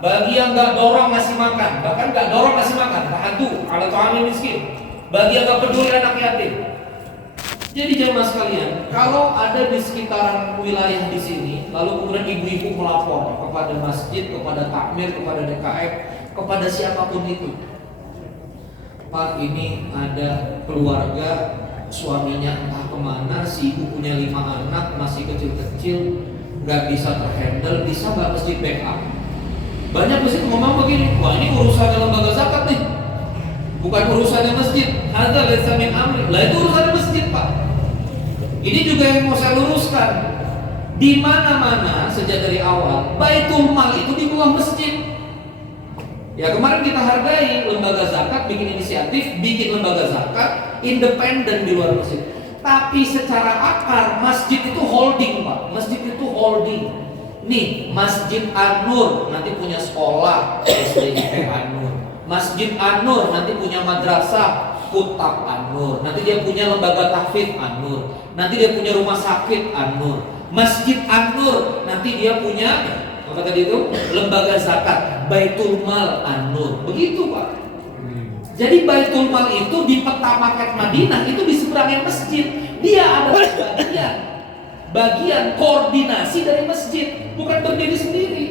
Bagi yang nggak dorong ngasih makan, bahkan nggak dorong ngasih makan, tahaddu ala ta'amil miskin. Bagi yang nggak peduli anak yatim. Jadi jamaah sekalian, kalau ada di sekitaran wilayah di sini, lalu kemudian ibu-ibu melapor kepada masjid, kepada takmir, kepada DKM, kepada siapapun itu, Pak, ini ada keluarga suaminya entah kemana, si ibu punya 5 anak, masih kecil-kecil, nggak bisa terhandle, bisa nggak masjid backup? Banyak masjid ngomong begini, wah ini urusannya lembaga zakat nih, bukan urusannya masjid. Ada laysa min amri, lah itu urusannya masjid Pak. Ini juga yang mau saya luruskan. Di mana-mana sejak dari awal, Baitul Mal itu di bawah masjid. Ya kemarin kita hargai lembaga zakat bikin inisiatif, bikin lembaga zakat independen di luar masjid. Tapi secara akar masjid itu holding Pak, masjid itu holding. Nih Masjid An-Nur nanti punya sekolah SDIP An-Nur. Masjid An-Nur nanti punya madrasah Kutab An-Nur. Nanti dia punya lembaga tahfidz An-Nur. Nanti dia punya rumah sakit An-Nur. Masjid An-Nur nanti dia punya apa tadi itu? Lembaga zakat Baitul Mal An-Nur. Begitu Pak. Jadi Baitul Mal itu di peta paket Madinah itu di seberangnya masjid. Dia adalah bagian koordinasi dari masjid, bukan berdiri sendiri.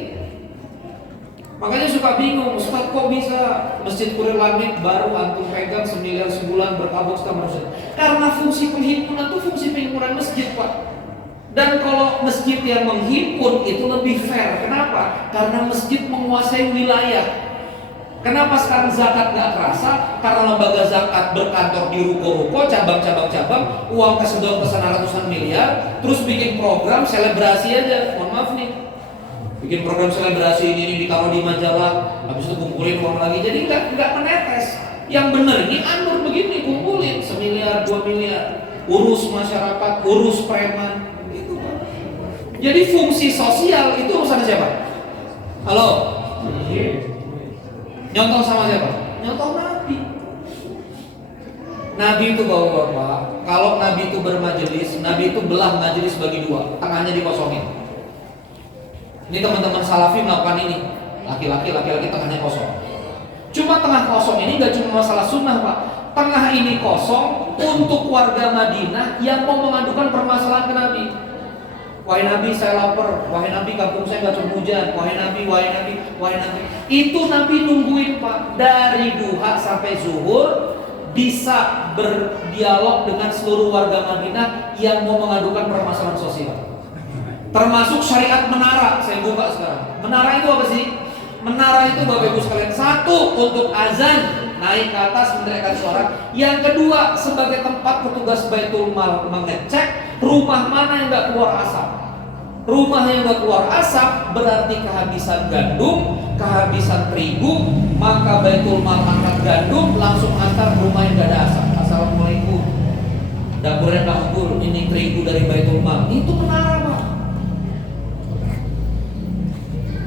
Makanya suka bingung, Ustaz kok bisa Masjid Kurir Langit baru antum pegang 1 miliar sebulan berkabut sama masjid. Karena fungsi penghimpunan itu fungsi penghimpunan masjid Pak. Dan kalau masjid yang menghimpun itu lebih fair. Kenapa? Karena masjid menguasai wilayah. Kenapa sekarang zakat nggak kerasa? Karena lembaga zakat berkantor di ruko-ruko, cabang-cabang, uang kesedot kesana ratusan miliar, terus bikin program selebrasi aja. Mohon maaf nih, bikin program selebrasi ini ditaruh di majalah, habis itu kumpulin uang lagi, jadi nggak menetes. Yang bener ini An-Nur begini, kumpulin 1 miliar, 2 miliar, urus masyarakat, urus preman, gitu Pak. Jadi fungsi sosial itu urusan siapa? Halo? Nyontoh sama siapa? Nyontoh Nabi. Nabi itu bapak-bapak, kalau Nabi itu bermajelis, Nabi itu belah majelis bagi 2, tengahnya dikosongin. Ini teman-teman salafi melakukan ini, laki-laki tengahnya kosong. Cuma tengah kosong ini gak cuma masalah sunnah Pak. Tengah ini kosong untuk warga Madinah yang mau mengadukan permasalahan ke Nabi. Wahai Nabi saya lapar, wahai Nabi kampung saya gak turun hujan, wahai Nabi. Itu Nabi nungguin Pak, dari duha sampai zuhur bisa berdialog dengan seluruh warga Madinah yang mau mengadukan permasalahan sosial. Termasuk syariat menara, saya buka sekarang. Menara itu apa sih? Menara itu Bapak Ibu sekalian, 1 untuk azan, naik ke atas meneriakkan suara. Yang kedua, sebagai tempat petugas Baitul Mal mengecek rumah mana yang nggak keluar asap. Rumah yang nggak keluar asap berarti kehabisan gandum, kehabisan terigu, maka Baitul Mal angkat gandum, langsung antar rumah yang nggak ada asap. Assalamualaikum. Dapurnya dapur, ini terigu dari Baitul Mal. Itu menara, Pak.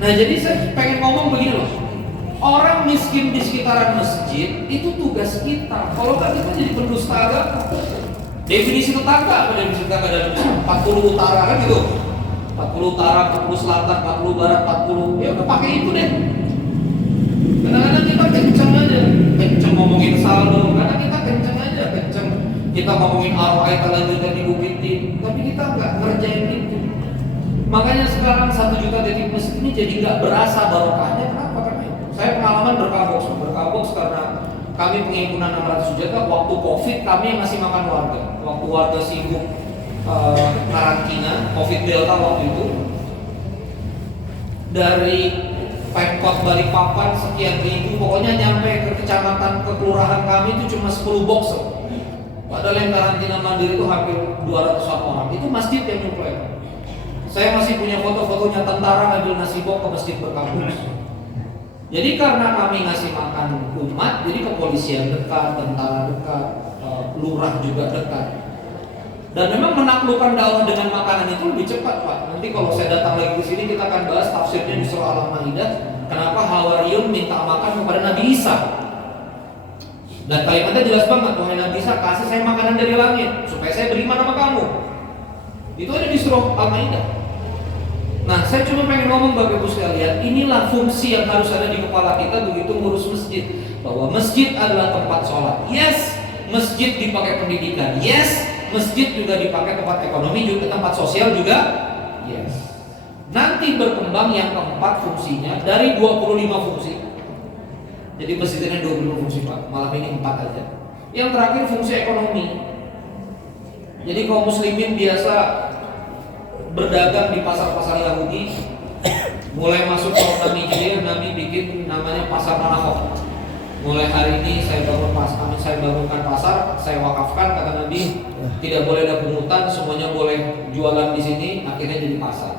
Nah, jadi saya pengen ngomong begini loh. Orang miskin di sekitaran masjid itu tugas kita. Kalau nggak kita jadi pendusta agama. Definisi tetangga apa definisi tetangga dalam Islam? 40 utara kan gitu. 40 utara, 40 selatan, 40 barat, 40. Ya udah pakai itu deh. Kadang-kadang kita kenceng aja, kenceng ngomongin saldo. Kadang kita kenceng aja, kenceng. Kita ngomongin ROI lanjutan di Bukitin, tapi kita nggak ngerjain itu. Makanya sekarang 1 juta titik masjid ini jadi nggak berasa barokahnya. Kenapa? Karena itu. Saya pengalaman berkaboks karena kami penghimpunan 600 juta. Waktu COVID kami yang masih makan warga. Waktu warga sibuk karantina COVID Delta waktu itu, dari Pemkot Balikpapan sekian ribu, pokoknya nyampe ke kecamatan, ke kelurahan kami itu cuma 10 box. Padahal yang karantina mandiri itu hampir 200-an orang. Itu masjid yang nyuplai. Saya masih punya foto-fotonya tentara ngambil nasi box ke masjid berkampus. Jadi karena kami ngasih makan umat, jadi kepolisian dekat, tentara dekat, lurah juga dekat. Dan memang menaklukkan dakwah dengan makanan itu lebih cepat, Pak. Nanti kalau saya datang lagi ke sini kita akan bahas tafsirnya di surah Al-Maidah. Kenapa Hawariyun minta makan kepada Nabi Isa? Dan kalimatnya jelas banget, wahai Nabi Isa, kasih saya makanan dari langit supaya saya beriman sama kamu. Itu ada di surah Al-Maidah. Nah, saya cuma pengen ngomong Bapak Ibu sekalian, inilah fungsi yang harus ada di kepala kita begitu ngurus masjid. Bahwa masjid adalah tempat sholat. Yes, masjid dipakai pendidikan. Yes, masjid juga dipakai tempat ekonomi, juga tempat sosial juga. Yes. Nanti berkembang yang keempat fungsinya dari 25 fungsi. Jadi masjid ini 25 fungsi, Pak. Malam ini 4 aja. Yang terakhir fungsi ekonomi. Jadi kaum muslimin biasa berdagang di pasar-pasar Yahudi. Mulai masuk ke tahun Hijriah, Nabi bikin namanya pasar Manahok. Mulai hari ini saya bangunkan pasar, saya wakafkan, kata Nabi, tidak boleh ada pungutan, semuanya boleh jualan di sini, akhirnya jadi pasar.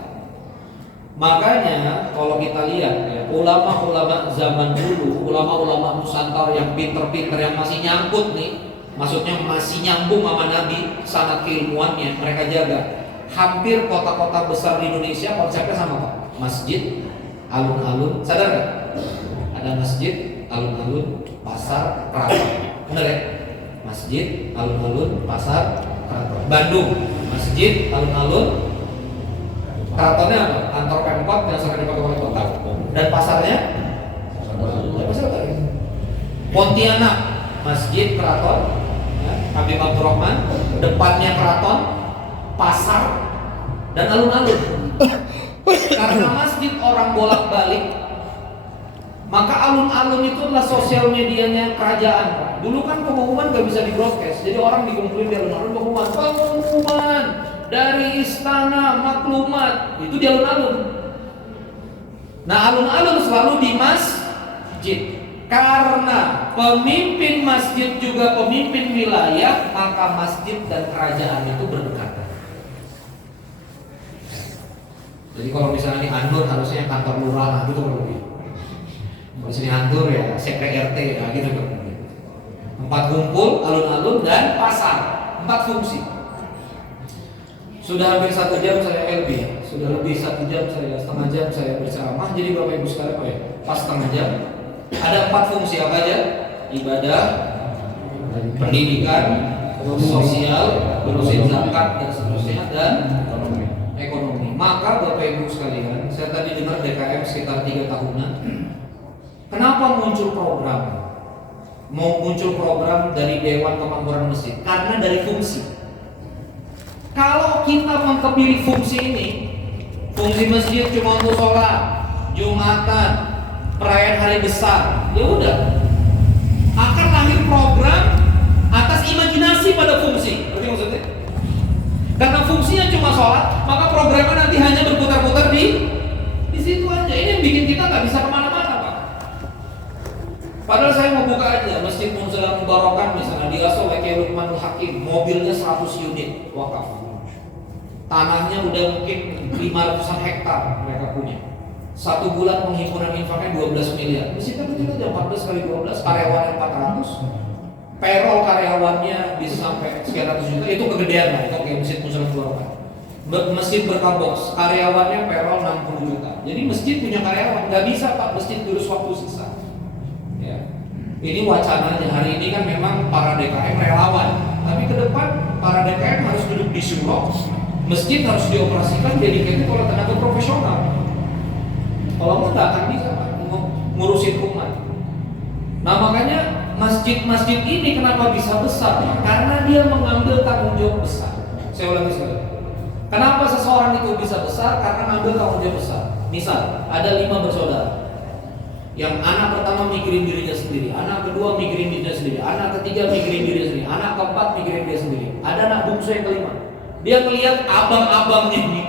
Makanya kalau kita lihat ya, ulama-ulama zaman dulu, ulama-ulama Nusantara yang pinter-pinter, yang masih nyangkut nih, maksudnya masih nyambung sama Nabi, sangat keilmuannya mereka jaga. Hampir kota-kota besar di Indonesia konsepnya sama, Pak. Masjid, alun-alun, sadar nggak? Ada masjid, alun-alun, pasar, keraton. Benar ya? Masjid, alun-alun, pasar, keraton. Bandung, masjid, alun-alun, keratonnya apa? Kantor Pemkot yang sering dipakai oleh kota. Dan pasarnya? Pasar apa? Pontianak, masjid, keraton, ya, Habib Abdurrahman, depannya keraton, pasar, dan alun-alun. Karena masjid orang bolak-balik, maka alun-alun itu adalah sosial medianya kerajaan, Pak. Dulu kan pengumuman gak bisa di broadcast, jadi orang dikumpulin di alun-alun, pengumuman dari istana maklumat, itu di alun-alun. Nah, alun-alun selalu di masjid. Karena pemimpin masjid juga pemimpin wilayah, maka masjid dan kerajaan itu berdekatan. Jadi kalau misalnya di Andur harusnya kantor lurah gitu kalau gitu. Kalau sini Andur ya sekre RT ya gitu kan. Tempat kumpul, alun-alun dan pasar, 4 fungsi. Sudah hampir 1 jam saya LB, sudah lebih 1 jam saya, setengah jam saya berceramah. Jadi Bapak Ibu sekalian, oh ya, pas setengah jam. Ada 4 fungsi apa aja? Ibadah, pendidikan, sosial, berusin zakat dan seterusnya, dan ekonomi. Maka Bapak Ibu sekalian, saya tadi dengar DKM sekitar 3 tahunan. Kenapa muncul program? Mau muncul program dari Dewan Kemakmuran Masjid? Karena dari fungsi. Kalau kita mengkebiri fungsi ini, fungsi masjid cuma untuk sholat, Jumatan, perayaan hari besar, ya udah, akan lahir program atas imajinasi pada fungsi. Berarti maksudnya? Karena fungsinya cuma sholat, maka programnya nanti hanya berputar-putar di situ aja. Ini yang bikin kita nggak bisa kemana-mana, Pak. Padahal saya mau buka aja Barokan misalnya diasuh oleh Kiai Lukmanul Hakim, mobilnya 100 unit wakaf. Tanahnya udah mungkin 500-an hektar mereka punya. Satu bulan penghimpunan infaknya 12 miliar. Masjidnya kecil aja, 14 kali 12, karyawannya 400. Payroll karyawannya bisa sampai sekian ratus juta, itu kegedean lah. Itu kayak masjid Musyawarah Barokan. Masjid Berkah Box, karyawannya payroll 60 juta. Jadi masjid punya karyawan, nggak bisa Pak masjid terus waktu sisa. Ya. Ini wacananya hari ini kan memang para DKM relawan, tapi ke depan para DKM harus duduk di syuro. Masjid harus dioperasikan dedicated oleh tenaga profesional. Kalau nggak akan bisa Pak ngurusin umat. Nah makanya masjid-masjid ini kenapa bisa besar? Karena dia mengambil tanggung jawab besar. Saya ulangi sekali. Kenapa seseorang itu bisa besar? Karena mengambil tanggung jawab besar. Misal ada 5 bersaudara. Yang anak pertama mikirin dirinya sendiri, anak kedua mikirin dirinya sendiri, anak ketiga mikirin dirinya sendiri, anak keempat mikirin dia sendiri. Ada anak bungsu yang kelima. Dia melihat abang-abangnya ini,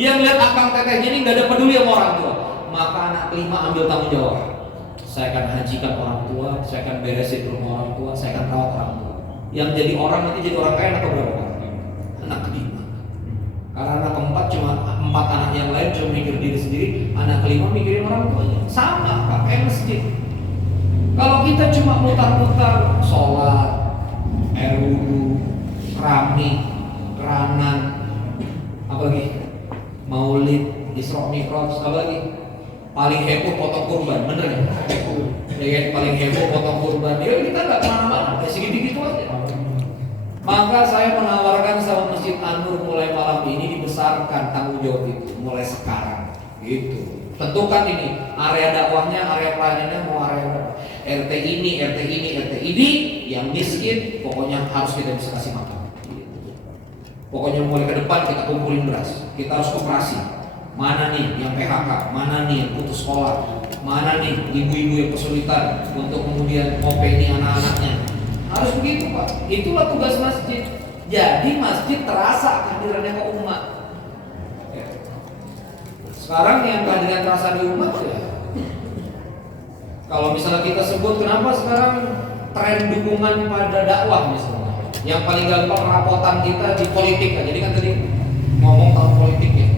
dia melihat akang tetehnya ini nggak ada peduli sama orang tua. Maka anak kelima ambil tanggung jawab. Saya akan hajikan orang tua, saya akan beresin rumah orang tua, saya akan rawat orang tua. Yang jadi orang nanti jadi orang kaya atau berapa? Anak kelima. Karena anak keempat cuma 4 anak yang lain cuma mikir diri sendiri, anak kelima mikirin orang tuanya. Sama Pak, kayak masjid. Kalau kita cuma mutar-mutar sholat, air wudu, keramik, keranan, apa lagi? Maulid, Isra Mi'raj, apa lagi? Paling heboh potong kurban, bener ya? Ya kan, paling heboh potong kurban. Ya kita nggak kemana-mana, ya segitu-gitu aja. Maka saya menawarkan sama Masjid An-Nur mulai malam ini dibesarkan tanggung jawab itu mulai sekarang. Gitu. Tentukan ini area dakwahnya, area pelayanannya mau area RT ini, RT ini, RT ini. Yang miskin pokoknya harus kita bisa kasih makan. Gitu. Pokoknya mulai ke depan kita kumpulin beras. Kita harus koperasi. Mana nih yang PHK, mana nih yang putus sekolah, mana nih ibu-ibu yang kesulitan untuk kemudian ngopeni anak-anaknya. Harus begitu Pak. Itulah tugas masjid. Jadi masjid terasa kehadirannya ke umat. Ya. Sekarang yang kehadiran terasa di umat ya. Kalau misalnya kita sebut kenapa sekarang tren dukungan pada dakwah misalnya. Yang paling gampang rapotan kita di politik kan. Jadi kan tadi ngomong tentang politik ya.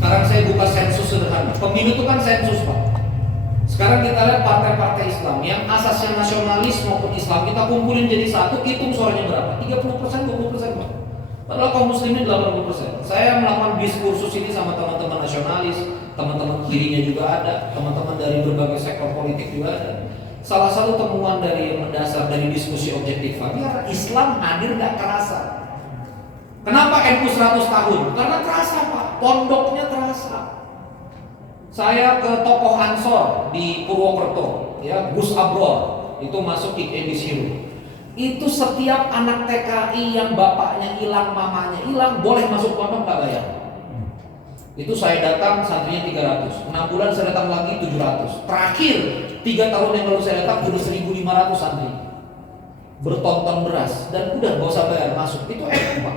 Sekarang saya buka sensus sederhana. Pemilu itu kan sensus Pak. Sekarang kita lihat partai-partai Islam yang asasnya nasionalis maupun Islam, kita kumpulin jadi satu, hitung suaranya berapa? 30%, 20% Pak. Padahal kaum muslimin 80%. Saya melakukan diskursus ini sama teman-teman nasionalis, teman-teman kirinya juga ada, teman-teman dari berbagai sektor politik juga ada. Salah satu temuan dari yang mendasar dari diskusi objektif karena Islam hadir nggak terasa. Kenapa NU 100 tahun? Karena terasa Pak, pondoknya terasa. Saya ke tokoh Ansor di Purwokerto, ya Gus Abror, itu masuk IKN di Siru. Itu setiap anak TKI yang bapaknya hilang, mamanya hilang, boleh masuk pondok nggak bayar. Itu saya datang santrinya 300, 6 bulan saya datang lagi 700. Terakhir 3 tahun yang lalu saya datang udah 1.500 santri. Bertonton beras dan udah gak usah bayar masuk. Itu NU Pak.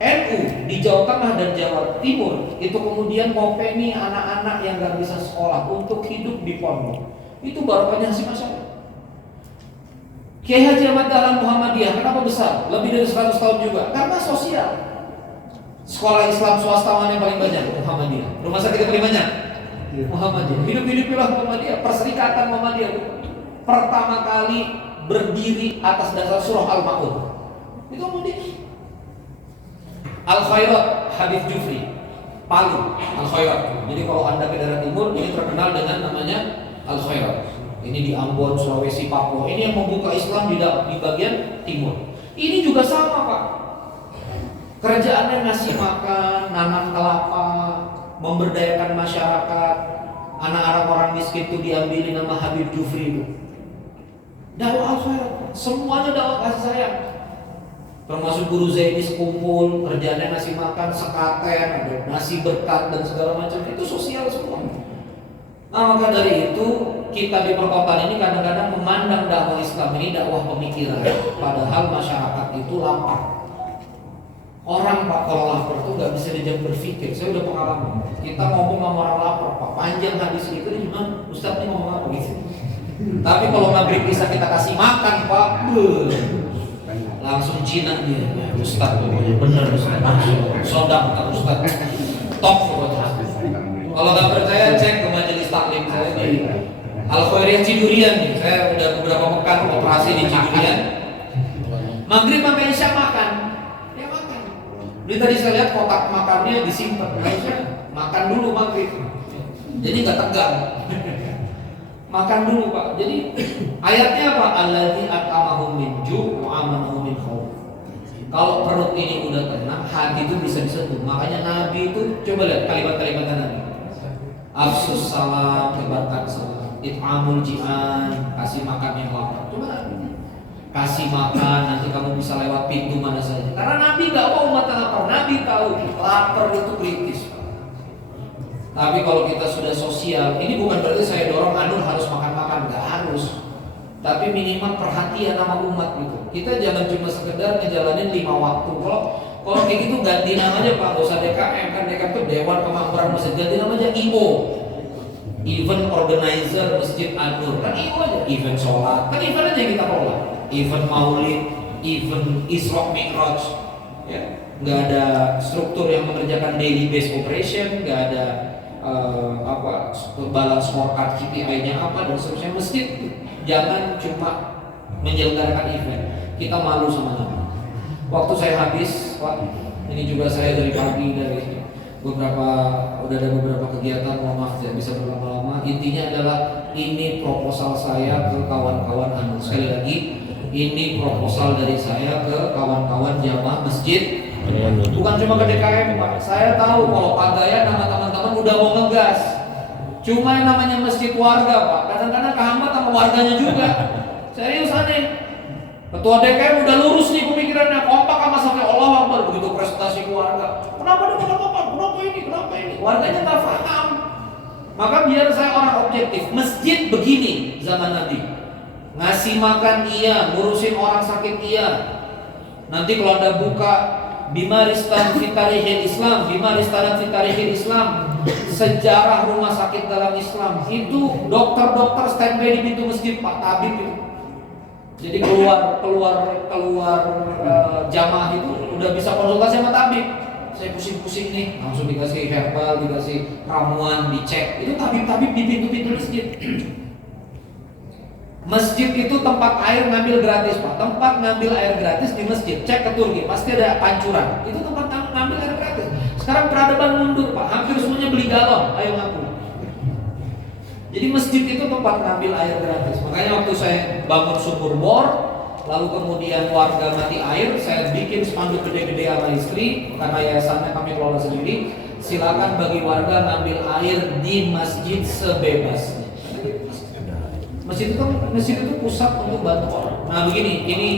NU di Jawa Tengah dan Jawa Timur itu kemudian ngopeni anak-anak yang gak bisa sekolah untuk hidup di pondok. Itu barokahnya Hasyim Asy'ari. Kiai Haji Ahmad Dahlan Muhammadiyah kenapa besar? Lebih dari 100 tahun juga. Karena sosial. Sekolah Islam swastawan yang paling banyak Muhammadiyah. Rumah sakit yang paling banyak Muhammadiyah. Hidup-hidupilah Muhammadiyah. Perserikatan Muhammadiyah pertama kali berdiri atas dasar surah Al-Ma'un. Itu Muhammadiyah. Al-Khairat Hadits Jufri Palu Al-Khairat. Jadi kalau Anda ke daerah timur ini terkenal dengan namanya Al-Khairat. Ini di Ambon, Sulawesi, Papua. Ini yang membuka Islam di bagian timur. Ini juga sama Pak. Kerjaannya ngasih makan, nanam kelapa, memberdayakan masyarakat. Anak-anak orang miskin itu diambilin nama Habib Jufri itu. Dakwah Al-Khairat. Semuanya dakwah kasih sayang. Termasuk guru Zaini sekumpul, kerjanya ngasih makan, sekaten, ada nasi berkat dan segala macam. Itu sosial semua. Nah maka dari itu kita di perkotaan ini kadang-kadang memandang dakwah Islam ini dakwah pemikiran. Padahal masyarakat itu lapar. Orang Pak kalau lapar itu nggak bisa diajak berpikir. Saya udah pengalaman. Kita ngomong sama orang lapar Pak, panjang hadis itu cuma Ustaz ini ngomong apa gitu. Tapi kalau maghrib bisa kita kasih makan Pak, langsung jinak dia. Ustaz pokoknya bener Ustaz, sodam Pak Ustaz, top pokoknya. Kalau nggak percaya cek ke majelis taklim saya di Al Khairiyah Cidurian nih. Saya udah beberapa pekan operasi di Cidurian. Maghrib sampai isya makan, ya makan. Jadi tadi saya lihat kotak makannya disimpan, harusnya makan dulu maghrib. Jadi nggak tegang. Makan dulu Pak. Jadi ayatnya apa? Allazi at'amahum min ju' wa amanahum min khauf. Kalau perut ini udah tenang, hati itu bisa disentuh. Makanya Nabi itu coba lihat kalimat-kalimat Nabi. Afsus salam, tebarkan salam. It'amul ji'an, kasih makan yang lapar. Coba kasih makan, nanti kamu bisa lewat pintu mana saja. Karena Nabi nggak mau umat lapar. Nabi tahu lapar itu kritis. Tapi kalau kita sudah sosial, ini bukan berarti saya dorong Anur harus makan-makan, nggak harus. Tapi minimal perhatian sama umat gitu. Kita jangan cuma sekedar ngejalanin 5 waktu. Kalau kayak gitu ganti namanya Pak, nggak usah DKM, kan DKM itu Dewan Kemakmuran Masjid, ganti namanya IO, Event Organizer Masjid Anur. Kan IO aja, event sholat, kan event aja yang kita kelola. Event maulid, event Isra Mi'raj, ya. Nggak ada struktur yang mengerjakan daily based operation, nggak ada balance scorecard KPI-nya apa dan seterusnya. Masjid jangan cuma menyelenggarakan event. Kita malu sama nama. Waktu saya habis, Pak, ini juga saya dari pagi dari udah ada beberapa kegiatan, mohon maaf tidak bisa berlama-lama. Intinya adalah ini proposal saya ke kawan-kawan Anu. Sekali lagi, ini proposal dari saya ke kawan-kawan jamaah masjid. Bukan cuma ke DKM Pak. Saya tahu kalau Pak Gaya nama teman-teman udah mau ngegas. Cuma yang namanya masjid warga Pak, kadang-kadang kehambat sama warganya juga. Serius aneh. Ketua DKM udah lurus nih pemikirannya, kompak sama sampai Allah Akbar, begitu presentasi keluarga. Kenapa ini? Warganya nggak paham. Maka biar saya orang objektif. Masjid begini zaman Nabi. Ngasih makan iya, ngurusin orang sakit iya. Nanti kalau ada buka Bimaristan Fitarihil Islam, Bimaristan Fitarihil Islam, sejarah rumah sakit dalam Islam, itu dokter-dokter standby di pintu masjid Pak Tabib itu. Jadi keluar jamaah itu udah bisa konsultasi sama tabib. Saya pusing-pusing nih, langsung dikasih herbal, dikasih ramuan, dicek. Itu tabib-tabib di pintu-pintu masjid. Masjid itu tempat air ngambil gratis Pak. Tempat ngambil air gratis di masjid. Cek ke Turki, pasti ada pancuran. Itu tempat ngambil air gratis. Sekarang peradaban mundur Pak. Hampir semuanya beli galon. Ayo ngaku. Jadi masjid itu tempat ngambil air gratis. Makanya waktu saya bangun sumur bor, lalu kemudian warga mati air, saya bikin spanduk gede-gede sama istri. Karena yayasannya kami kelola sendiri. Silakan bagi warga ngambil air di masjid sebebasnya. Masjid itu pusat untuk bantu orang. Nah begini, ini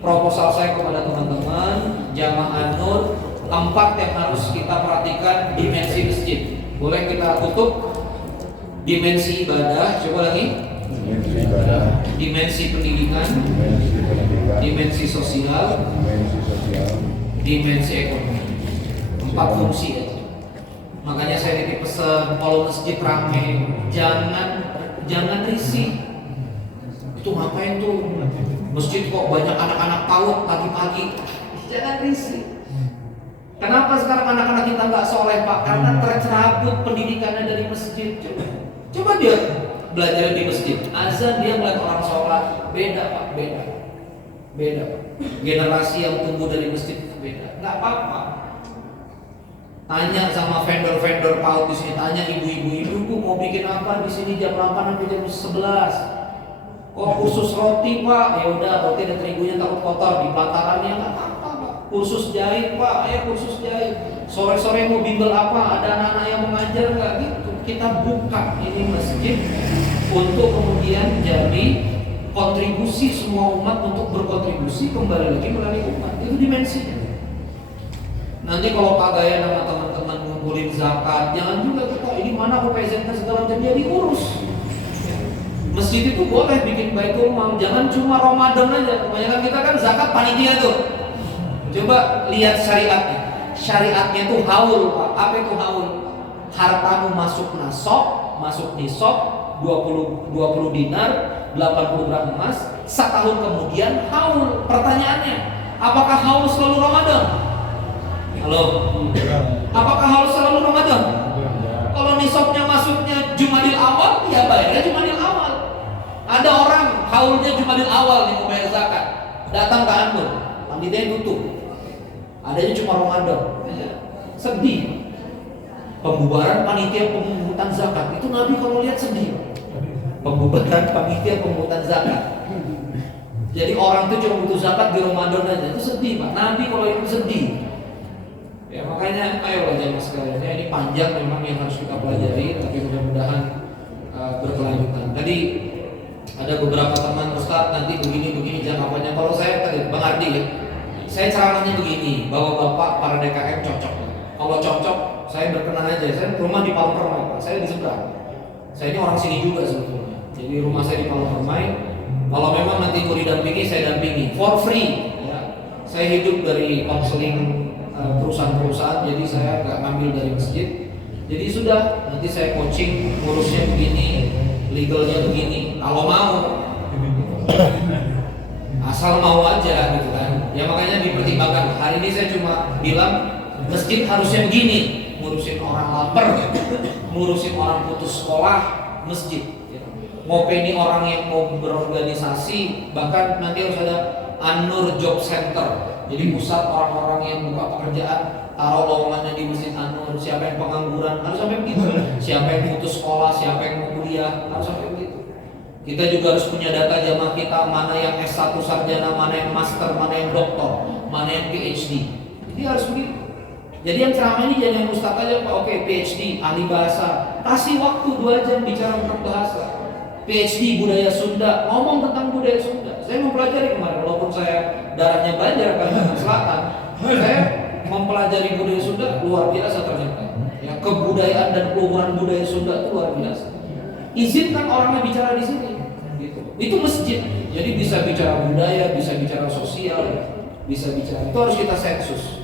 proposal saya kepada teman-teman jamaah Nur, 4 yang harus kita perhatikan dimensi masjid. Boleh kita tutup? Dimensi ibadah, coba lagi. Dimensi pendidikan, dimensi sosial, dimensi ekonomi. 4 fungsi aja. Makanya saya titip pesan, kalau masjid ramai, jangan risih. Itu ngapain tuh? Masjid kok banyak anak-anak PAUD pagi-pagi. Jangan risih. Kenapa sekarang anak-anak kita nggak soleh Pak? Karena tercerabut pendidikannya dari masjid. Coba dia belajar di masjid. Azan dia melihat orang sholat, beda Pak, beda. Generasi yang tumbuh dari masjid itu beda. Nggak apa-apa. Tanya sama vendor-vendor PAUD di sini, tanya ibu-ibu mau bikin apa di sini jam 8 sampai jam 11. Oh kursus roti Pak, ya udah roti ada terigunya takut kotor di pelatarannya nggak apa-apa Pak. Kursus jahit Pak, ayo kursus jahit. Sore-sore mau bimbel apa? Ada anak-anak yang mengajar nggak gitu? Kita buka ini masjid untuk kemudian jadi kontribusi semua umat untuk berkontribusi kembali lagi melalui umat. Itu dimensinya. Nanti kalau Pak Gaya sama teman-teman ngumpulin zakat, jangan juga kita ini mana OPZ segala macam dia diurus. Masjid itu boleh bikin baitul mal, jangan cuma Ramadan aja. Kebanyakan kita kan zakat panitia tuh. Coba lihat syariatnya. Syariatnya tuh haul Pak. Apa itu haul? Hartamu masuk nasab, masuk nisab 20 dinar, 80 gram emas, setahun kemudian haul. Pertanyaannya, apakah haul selalu Ramadan? Halo? Apakah haul selalu Ramadan? Kalau nisabnya masuknya Jumadil awal, ya bayarnya Jumadil awal. Ada orang haulnya Jumadil awal nih mau bayar zakat, datang ke Anur, panitianya tutup, adanya cuma Ramadan. Sedih. Pembubaran panitia pemungutan zakat itu Nabi kalau lihat sedih. Pembubaran panitia pemungutan zakat. Jadi orang itu cuma butuh zakat di Ramadan aja, itu sedih Pak. Nabi kalau itu sedih. Ya makanya ayolah jamaah sekalian, ini panjang memang yang harus kita pelajari, tapi mudah-mudahan berkelanjutan. Tadi ada beberapa teman Ustaz nanti begini jangan apanya. Kalau saya tadi Bang Ardi ya, saya ceramahnya begini bahwa Bapak para DKM cocok. Kalau cocok saya berkenan aja. Saya rumah di Palem Permai Pak, saya di seberang. Saya ini orang sini juga sebetulnya. Jadi rumah saya di Palem Permai. Kalau memang nanti mau didampingi, saya dampingi for free. Ya. Saya hidup dari konseling perusahaan-perusahaan, jadi saya nggak ngambil dari masjid. Jadi sudah, nanti saya coaching, ngurusnya begini, legalnya begini. Kalau mau, asal mau aja gitu kan. Ya makanya dipertimbangkan. Hari ini saya cuma bilang masjid harusnya begini, ngurusin orang lapar, ngurusin orang putus sekolah, masjid. Ngopeni orang yang mau berorganisasi, bahkan nanti harus ada An-Nur Job Center. Jadi pusat orang-orang yang buka pekerjaan, taruh lowongannya di Masjid An-Nur. Siapa yang pengangguran harus sampai begitu. Siapa yang putus sekolah, siapa yang mau kuliah harus sampai begitu. Kita juga harus punya data jamaah kita, mana yang S1 sarjana, mana yang master, mana yang doktor, mana yang PhD. Jadi harus begitu. Jadi yang ceramah ini jangan yang ustaz aja Pak, oke PhD, ahli bahasa. Kasih waktu 2 jam bicara tentang bahasa. PhD budaya Sunda, ngomong tentang budaya Sunda. Saya mempelajari kemarin, walaupun saya darahnya Banjar Kalimantan Selatan, saya mempelajari budaya Sunda luar biasa ternyata. Ya, kebudayaan dan keluhuran budaya Sunda itu luar biasa. Izinkan orangnya bicara di sini. Gitu. Itu masjid. Jadi bisa bicara budaya, bisa bicara sosial, bisa bicara. Itu harus kita sensus.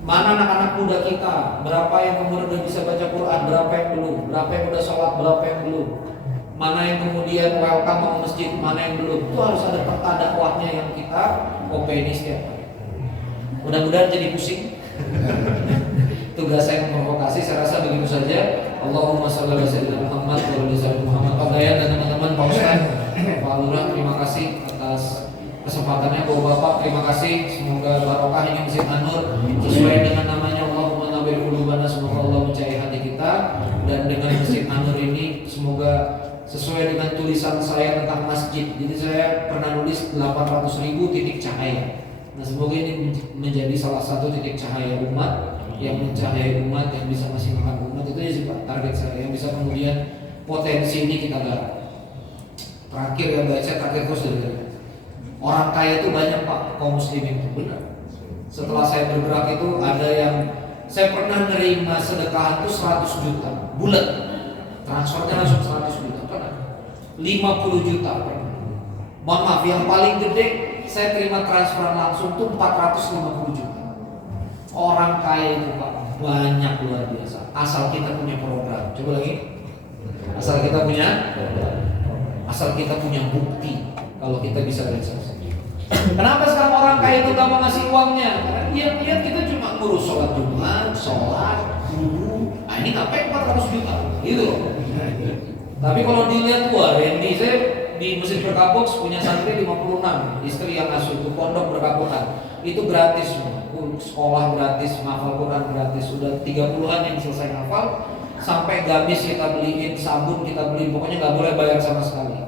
Mana anak-anak muda kita, berapa yang kemudian udah bisa baca Quran, berapa yang belum, berapa yang udah sholat, berapa yang belum. Mana yang kemudian welcome ke masjid, mana yang belum. Itu harus ada peta dakwahnya yang kita openi setiap hari. Mudah-mudahan jadi pusing. Tugas saya memprovokasi, saya rasa begitu saja. Allahumma shalli ala sayyidina Muhammad wa ala ali Muhammad. Pak Dayan dan teman-teman, Pak Ustaz, Pak Lurah, terima kasih atas kesempatannya. Bapak-bapak, terima kasih. Semoga barokah ini Masjid An-Nur sesuai dengan namanya. Allahumma nawwir qulubana, semoga Allah mencairkan hati kita. Dan dengan Masjid An-Nur ini semoga sesuai dengan tulisan saya tentang masjid. Jadi saya pernah nulis 800.000 titik cahaya. Nah semoga ini menjadi salah satu titik cahaya umat, yang mencahayai umat, yang bisa masih makan umat. Itu ya sih Pak, target saya, yang bisa kemudian potensi ini kita garap. Terakhir ya Mbak, saya terakhir terus dari orang kaya itu banyak Pak, kaum muslimin itu benar. Setelah saya bergerak itu ada yang saya pernah nerima sedekahan itu 100 juta bulat, transfernya langsung 100 juta pernah, 50 juta pernah. Mohon maaf, yang paling gede saya terima transferan langsung tuh 450 juta. Orang kaya itu Pak banyak luar biasa, asal kita punya program. Coba lagi, asal kita punya bukti kalau kita bisa realisasi. Kenapa sekarang orang kaya itu gak mau ngasih uangnya? Karena dia lihat kita cuma ngurus sholat Jumat, sholat, wudu. Nah ini ngapain 400 juta? Gitu loh. Tapi kalau dilihat, wah Randy, saya di Masjid Berkabox punya santri 56, istri yang asuh, itu pondok berkabukan. Itu gratis semua. Sekolah gratis, menghafal Quran gratis. Sudah 30-an yang selesai hafal. Sampai gamis kita beliin, sabun kita beliin, pokoknya gak boleh bayar sama sekali.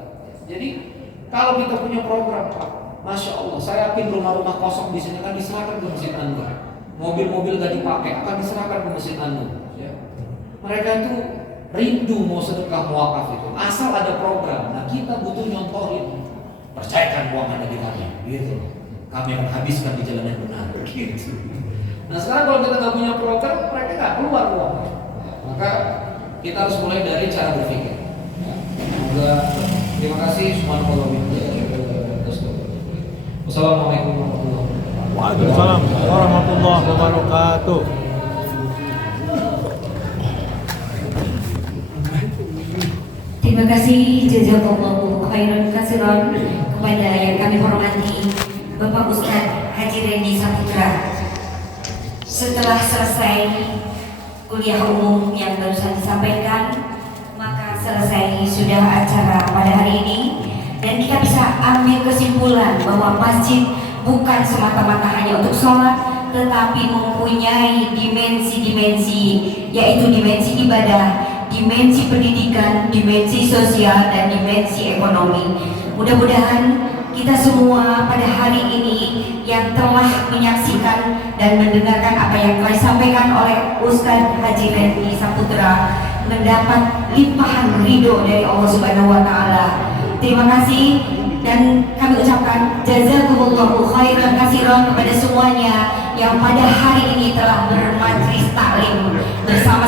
Jadi kalau kita punya program Pak, Masya Allah, saya yakin rumah-rumah kosong di sini akan diserahkan ke Masjid An-Nur. Mobil-mobil gak dipakai akan diserahkan ke Masjid An-Nur. Ya. Mereka itu rindu mau sedekah mau wakaf itu, asal ada program. Nah kita butuh nyontohin. Percayakan uang Anda di kami, gitu. Kami akan habiskan di jalan yang benar. Gitu. Nah sekarang kalau kita nggak punya program, mereka nggak keluar uang. Maka kita harus mulai dari cara berpikir. Semoga terima kasih. Wassalamualaikum warahmatullahi wabarakatuh. Waalaikumsalam warahmatullahi wabarakatuh. Terima kasih jazakallahu khairan katsiran kepada yang kami hormati Bapak Ustadz Haji Randy Saputra. Setelah selesai kuliah umum yang barusan disampaikan, maka selesai sudah acara pada hari ini, dan kita bisa ambil kesimpulan bahwa masjid bukan semata-mata hanya untuk sholat, tetapi mempunyai dimensi-dimensi, yaitu dimensi ibadah, dimensi pendidikan, dimensi sosial, dan dimensi ekonomi. Mudah-mudahan kita semua pada hari ini yang telah menyaksikan dan mendengarkan apa yang telah disampaikan oleh Ustadz Haji Randy Saputra mendapat limpahan ridho dari Allah Subhanahu wa Ta'ala. Terima kasih, dan kami ucapkan jazakumullahu khairan katsiran kepada semuanya yang pada hari ini telah bermajlis taklim bersama